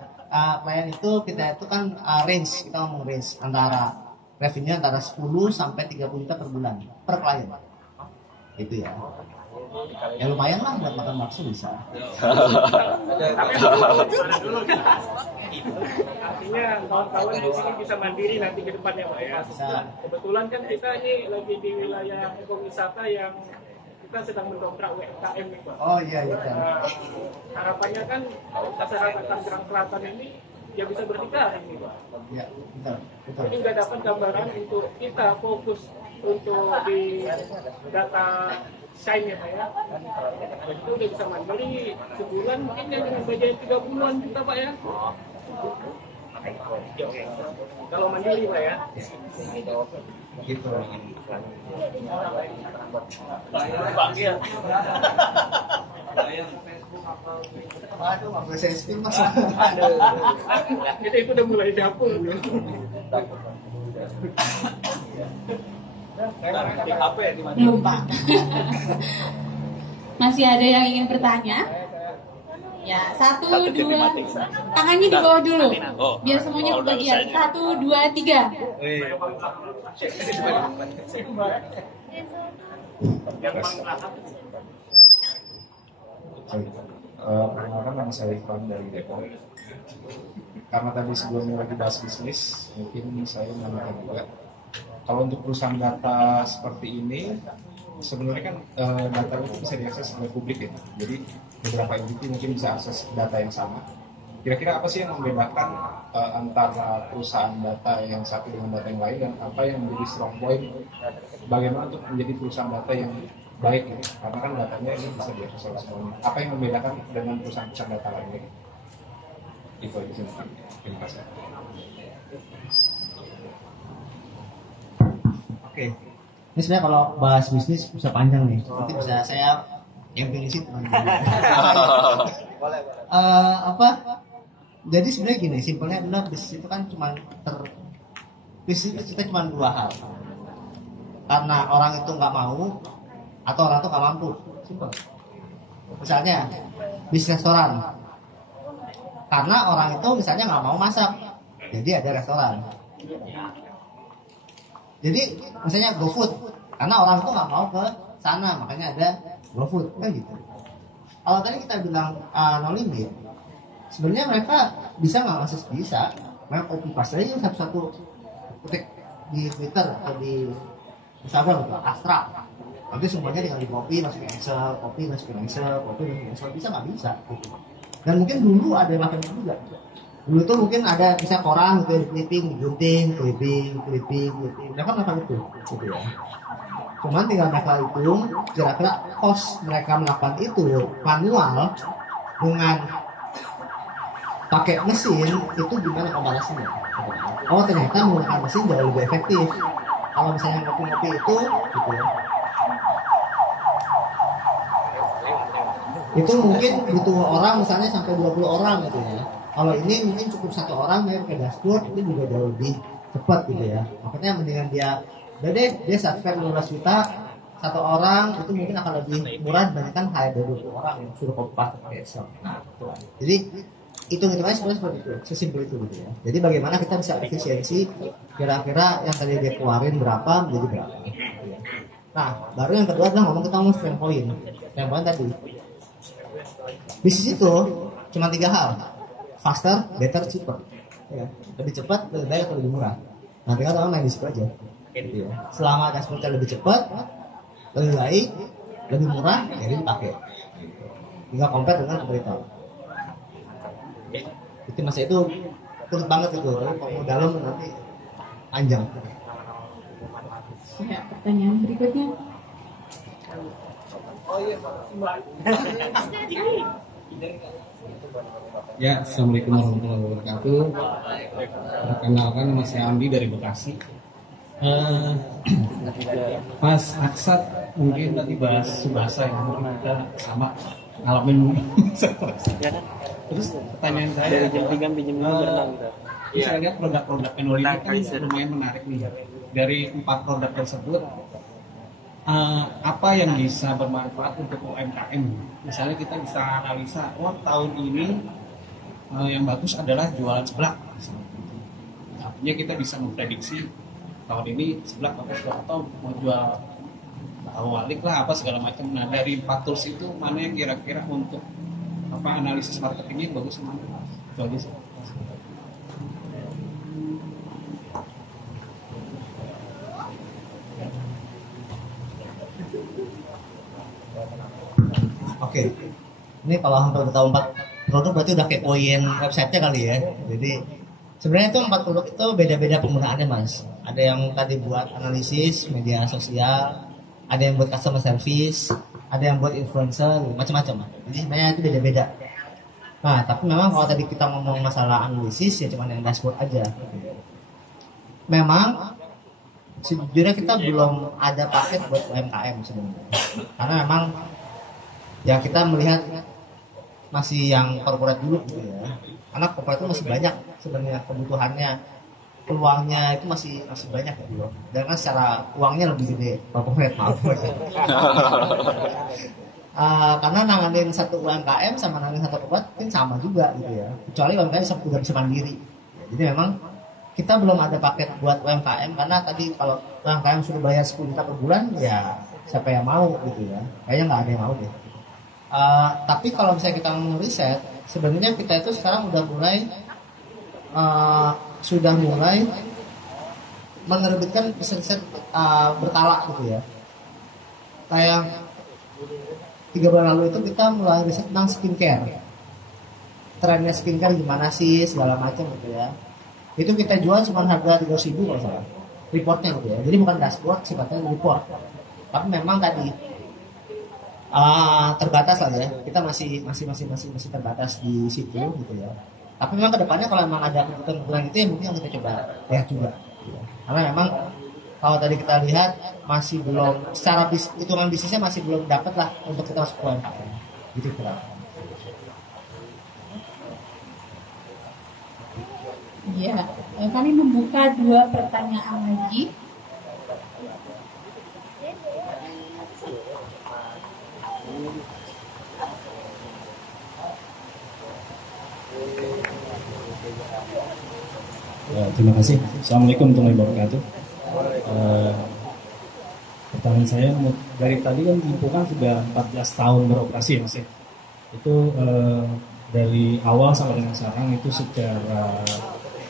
klien itu kita itu kan range, kita ngomong range antara revenue antara 10 sampai 30 juta per bulan per klien. Itu ya. Ya lumayan lah buat makan bakso bisa. Artinya kawan-kawan di sini bisa mandiri nanti ke depannya Pak ya. Kebetulan kan kita ini lagi di wilayah ekowisata yang kita sedang mendongkrak UMKM nih Pak. Oh iya iya. Harapannya kan masyarakat Tangerang Selatan ini ya bisa berdikari nih Pak. Ya betul betul. Ini nggak dapat gambaran untuk kita fokus untuk di data Shine ya Pak ya. Itu udah bisa mandiri sebulan mungkin yang dengan budget 30-an juta Pak ya. Kalau mandiri Pak ya. Gitu. Panggil. Aduh, nggak bisa spill mas. Itu udah mulai dapur. Belum Pak. Masih ada yang ingin bertanya? Ya, 1, 2, tangannya di bawah dulu, biar semuanya kebagian. 1, 2, 3. Perkenalkan nama saya Ivan dari Depok. Karena tadi sebelumnya lagi bahas bisnis, mungkin saya menambahkan juga. Kalau untuk perusahaan data seperti ini, sebenarnya kan data itu bisa diakses oleh publik ya. Jadi beberapa entity mungkin bisa akses data yang sama. Kira-kira apa sih yang membedakan antara perusahaan data yang satu dengan data yang lain, dan apa yang menjadi strong point bagaimana untuk menjadi perusahaan data yang baik gitu? Karena kan datanya ini bisa diakses oleh semuanya. Apa yang membedakan dengan perusahaan data lainnya? Itu aja sih. Terima kasih. Oke. Ini sebenarnya kalau bahas bisnis bisa panjang nih. Nanti bisa saya yang pilih sih teman-teman. Jadi sebenarnya gini, simpelnya adalah bisnis itu kan bisnis itu kita cuma 2 hal. Karena orang itu nggak mau atau orang itu nggak mampu. Simpel. Misalnya bisnis restoran. Karena orang itu misalnya nggak mau masak, jadi ada restoran. Jadi misalnya GoFood, karena orang itu nggak mau ke sana, makanya ada GoFood, kan gitu. Kalau tadi kita bilang no limit, sebenarnya mereka bisa nggak akses, bisa. Mereka copy paste aja satu-satu ketik di Twitter atau di Instagram atau Astra. Nanti semuanya tinggal di copy, masukin Excel, copy, masukin Excel, copy, masukin Excel, bisa nggak bisa? Gitu. Dan mungkin dulu ada yang makan juga. Dulu tuh mungkin ada bisa koran gitu, clipping, clipping. Mereka melakukan itu, gitu ya. Cuman tinggal mereka hitung kira-kira cost mereka melakukan itu manual dengan pakai mesin itu gimana komparasinya. Oh ternyata menggunakan mesin jauh lebih efektif. Kalau misalnya ngopi-ngopi itu, gitu ya. Itu mungkin butuh orang misalnya sampai 20 orang gitu ya. Kalau ini mungkin cukup 1 orang ya pakai dashboard, itu juga jauh lebih cepat gitu ya. Makanya mendingan dia udah deh, dia subscribe 15 juta 1 orang, itu mungkin akan lebih murah dibandingkan hire dari 20 orang yang sudah copy paste pakai Excel. Nah, gitu. Jadi hitung-hitungannya sebenarnya seperti itu, sesimpel itu gitu ya. Jadi bagaimana kita bisa efisiensi kira-kira yang tadi dia keluarin berapa menjadi berapa. Gitu ya. Nah, baru yang kedua adalah kita ngomong strength point. Strength point tadi. Bisnis itu cuma 3 hal. Faster, better, cheaper. Ya. Lebih cepat, lebih baik, atau lebih murah. Nah, tinggal orang main di situ aja. Gitu ya. Selama dashboardnya lebih cepat, lebih baik, lebih murah, jadi dipakai. Tinggal compare dengan kompetitor. Itu masa itu kurut banget itu, tapi kalau mau dalam nanti panjang. Ya, pertanyaan berikutnya. Ya, assalamualaikum warahmatullahi wabarakatuh. Perkenalkan, nama saya Andi dari Bekasi. Mas Aksat mungkin tadi bahas Subasa yang mungkin kita sama ngalamin. Terus pertanyaan saya dari jam 3 sampai jam 5 berenang. Saya lihat produk-produk Enol ini kan lumayan menarik nih. Dari 4 produk tersebut, apa yang bisa bermanfaat untuk UMKM? Misalnya kita bisa analisa, tahun ini yang bagus adalah jualan seblak. Artinya kita bisa memprediksi tahun ini seblak bagus atau mau jual walik lah apa segala macam. Nah, dari 4 tools itu mana yang kira-kira untuk analisis marketingnya yang bagus mana? Itu aja sih. Oke. Ini kalau hampir tahu 4 produk berarti udah kepoin websitenya kali ya. Jadi sebenarnya itu 4 produk itu beda-beda penggunaannya Mas. Ada yang tadi buat analisis media sosial, ada yang buat customer service, ada yang buat influencer, macam-macam. Jadi sebenarnya itu beda-beda. Nah, tapi memang kalau tadi kita ngomong masalah analisis ya cuma yang dashboard aja. Memang sejujurnya kita belum ada paket buat UMKM sebenarnya. Karena memang ya kita melihat masih yang corporate dulu gitu ya. Karena corporate itu masih banyak sebenarnya kebutuhannya, peluangnya itu masih banyak ya dulu. Dan kan secara uangnya lebih gede corporate, maaf. Karena nanganin satu UMKM sama nanganin satu corporate kan sama juga gitu ya. Kecuali UMKM udah bisa mandiri. Jadi memang kita belum ada paket buat UMKM karena tadi kalau UMKM sudah bayar 10 juta per bulan ya siapa yang mau gitu ya. Kayaknya nggak ada yang mau deh. Tapi kalau misalnya kita mau riset, sebenarnya kita itu sekarang udah mulai menerbitkan riset berkala gitu ya. Kayak 3 bulan lalu itu kita mulai riset tentang skincare. Trennya skincare gimana sih segala macam gitu ya. Itu kita jual cuma harga 300.000 kalau salah. Reportnya gitu ya. Jadi bukan dashboard, sifatnya report. Tapi memang tadi terbatas lah ya, kita masih terbatas di situ gitu ya. Tapi memang kedepannya kalau memang ada kebutuhan itu ya mungkin kita coba lihat juga gitu ya. Karena memang kalau tadi kita lihat masih belum secara hitungan bisnisnya masih belum dapat lah untuk kita masuk UMKM gitu kira. Ya, kami membuka 2 pertanyaan lagi. Ya, terima kasih. Assalamualaikum warahmatullahi wabarakatuh. Pertanyaan saya dari tadi kan Limpungan sudah 14 tahun beroperasi ya Mas ya. Itu dari awal sampai dengan sekarang itu secara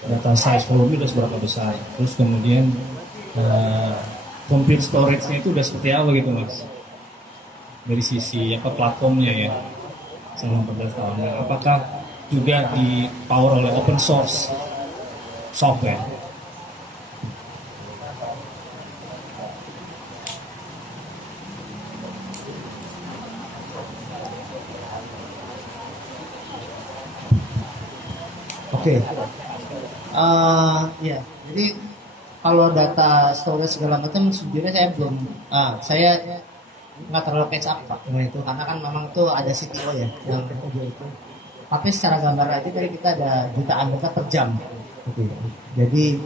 data size volume sudah seberapa besar. Terus kemudian complete storage-nya itu udah seperti apa gitu Mas? Dari sisi platformnya ya selama 14 tahun. Nah, apakah juga di power oleh open source software? Oke. Ya, jadi kalau data storage segala macam sejujurnya saya nggak terlalu catch up Pak dengan itu karena kan memang tuh ada CTO ya yang bekerja itu. Tapi secara gambar aja dari kita ada jutaan data per jam. Gitu. Jadi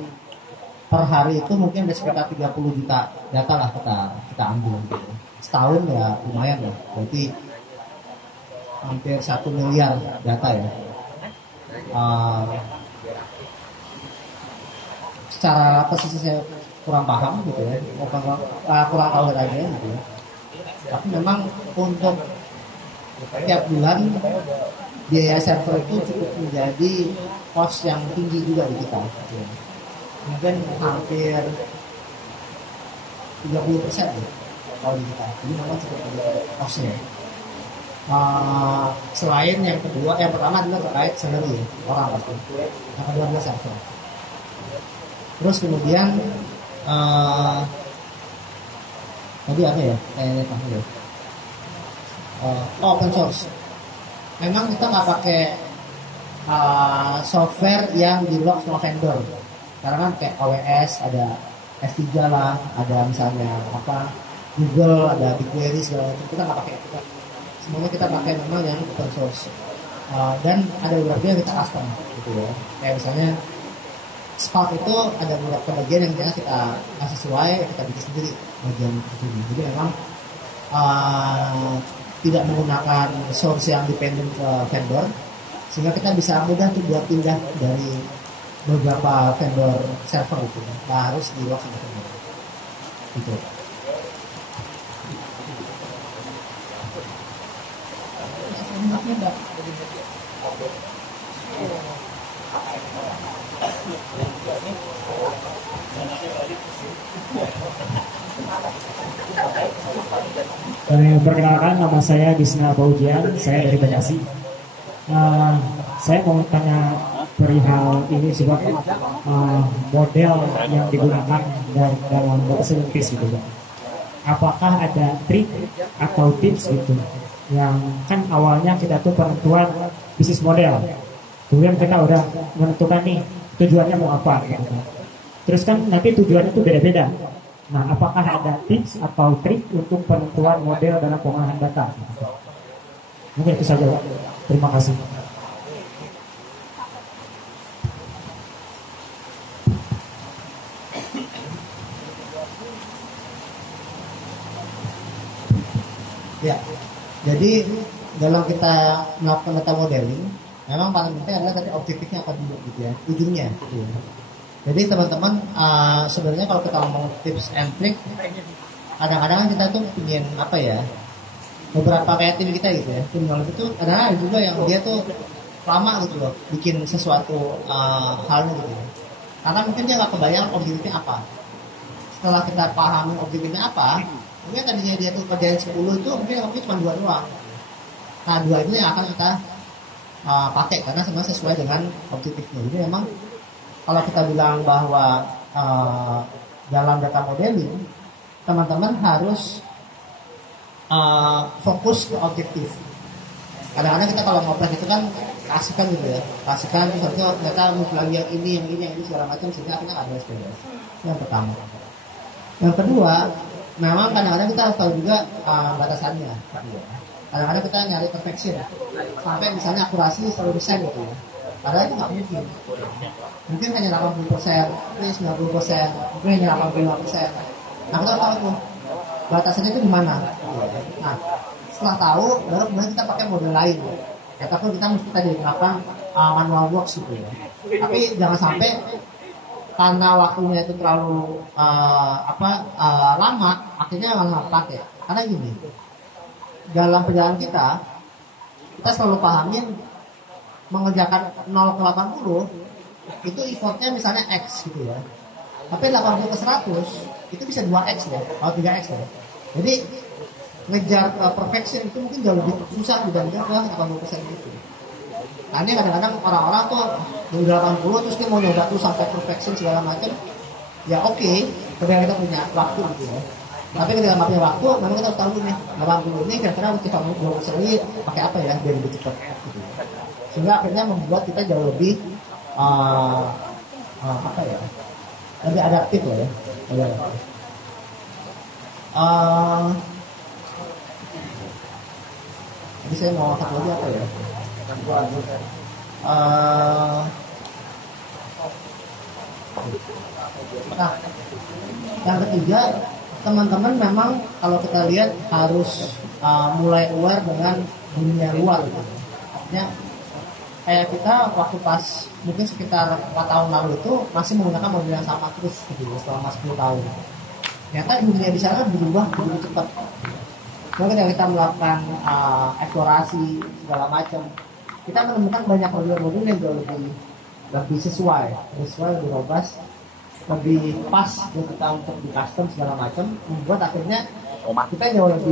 per hari itu mungkin ada sekitar 30 juta data lah kita ambil. Gitu. Setahun ya lumayan lah. Berarti hampir 1 miliar data ya. secara posisi saya kurang paham gitu ya, kurang tahu aja gitu ya. Tapi memang untuk tiap bulan biaya server itu cukup menjadi cost yang tinggi juga di kita. Gitu ya. Mungkin hampir 30% ya kalau di kita. Jadi memang cukup tinggi costnya. Selain yang kedua, yang pertama adalah terkait salary orang pasti. Yang kedua adalah server. Terus kemudian tadi apa ya? Open source. Memang kita nggak pakai software yang di lock sama vendor. Karena kan kayak AWS ada S3 lah, ada misalnya apa Google, ada BigQuery segala macam. Kita nggak pakai itu. Semuanya kita pakai memang yang open source. Dan ada beberapa yang kita custom gitu ya. Kayak misalnya Spark itu ada beberapa bagian yang kita nggak sesuai, kita bikin sendiri bagian itu. Jadi memang tidak menggunakan source yang dependent ke vendor, sehingga kita bisa mudah tuh buat pindah dari beberapa vendor server itu. Nggak harus di lock sama vendor. Gitu. Perkenalkan, nama saya Gisna Paujian, saya dari Bekasi. Saya mau tanya perihal ini sebab model yang digunakan dalam data scientist gitu. Apakah ada trik atau tips gitu yang kan awalnya kita tuh penentuan bisnis model, kemudian kita udah menentukan nih tujuannya mau apa gitu. Terus kan nanti tujuannya tuh beda-beda. Nah, apakah ada tips atau trik untuk penentuan model dalam pengolahan data? Mungkin itu saja, Pak. Terima kasih. Ya, jadi dalam kita melakukan data modeling, memang paling penting adalah tadi objektifnya apa dulu gitu ya, ujungnya. Gitu ya. Jadi teman-teman sebenarnya kalau kita ngomong tips and trick, kadang-kadang kita tuh ingin apa ya, beberapa kayak tim kita gitu ya, tim knowledge itu ada juga yang dia tuh lama gitu loh bikin sesuatu halnya gitu ya. Karena mungkin dia nggak kebayang objektifnya apa. Setelah kita pahami objektifnya apa, mungkin tadinya dia tuh kerjain 10 itu mungkin waktu cuma 2 doang. Nah 2 itu yang akan kita pakai karena semua sesuai dengan objektifnya. Jadi memang kalau kita bilang bahwa dalam data modeling, teman-teman harus fokus ke objektif. Kadang-kadang kita kalau ngobrol itu kan kasihkan gitu ya, kasihkan terus ternyata muncul lagi yang ini segala macam sehingga akhirnya ada SPDS. Yang pertama. Yang kedua, memang kadang-kadang kita harus tahu juga batasannya. Kadang-kadang kita nyari perfection, sampai misalnya akurasi 100% gitu ya. Padahal itu nggak mungkin. Mungkin hanya 80%, mungkin 90%, mungkin hanya 85%. Nah kita harus tahu tuh batasannya itu di mana. Nah setelah tahu, baru kemudian kita pakai model lain. Ataupun kita mesti tadi melakukan manual works gitu ya. Tapi jangan sampai karena waktunya itu terlalu lama, akhirnya nggak pakai. Karena gini, dalam perjalanan kita selalu pahamin mengerjakan 0 ke 80 itu effortnya misalnya X gitu ya. Tapi 80 ke 100 itu bisa 2X ya, atau 3X ya. Jadi ngejar perfection itu mungkin jauh lebih susah dibandingkan 80% itu. Nah ini kadang-kadang orang-orang tuh dari 80 terus dia mau nyoba tuh sampai perfection segala macam. Ya oke, ketika kita punya waktu gitu ya. Tapi ketika nggak punya waktu, memang kita harus tahu nih 80 ini kira-kira kita mau 20 ini pakai apa ya biar lebih cepat gitu. Sehingga akhirnya membuat kita jauh lebih lebih adaptif lah ya. Jadi saya mau satu lagi apa ya? Nah, yang ketiga, teman-teman memang kalau kita lihat harus mulai aware dengan dunia luar. Artinya kayak kita waktu pas mungkin sekitar 4 tahun lalu itu masih menggunakan mobil yang sama terus gitu selama 10 tahun. Ternyata dunia di sana berubah begitu cepat. Mungkin ketika kita melakukan eksplorasi segala macam, kita menemukan banyak mobil-mobil yang jauh lebih sesuai, lebih robust, lebih pas buat kita untuk di custom segala macam, membuat akhirnya kita jauh lebih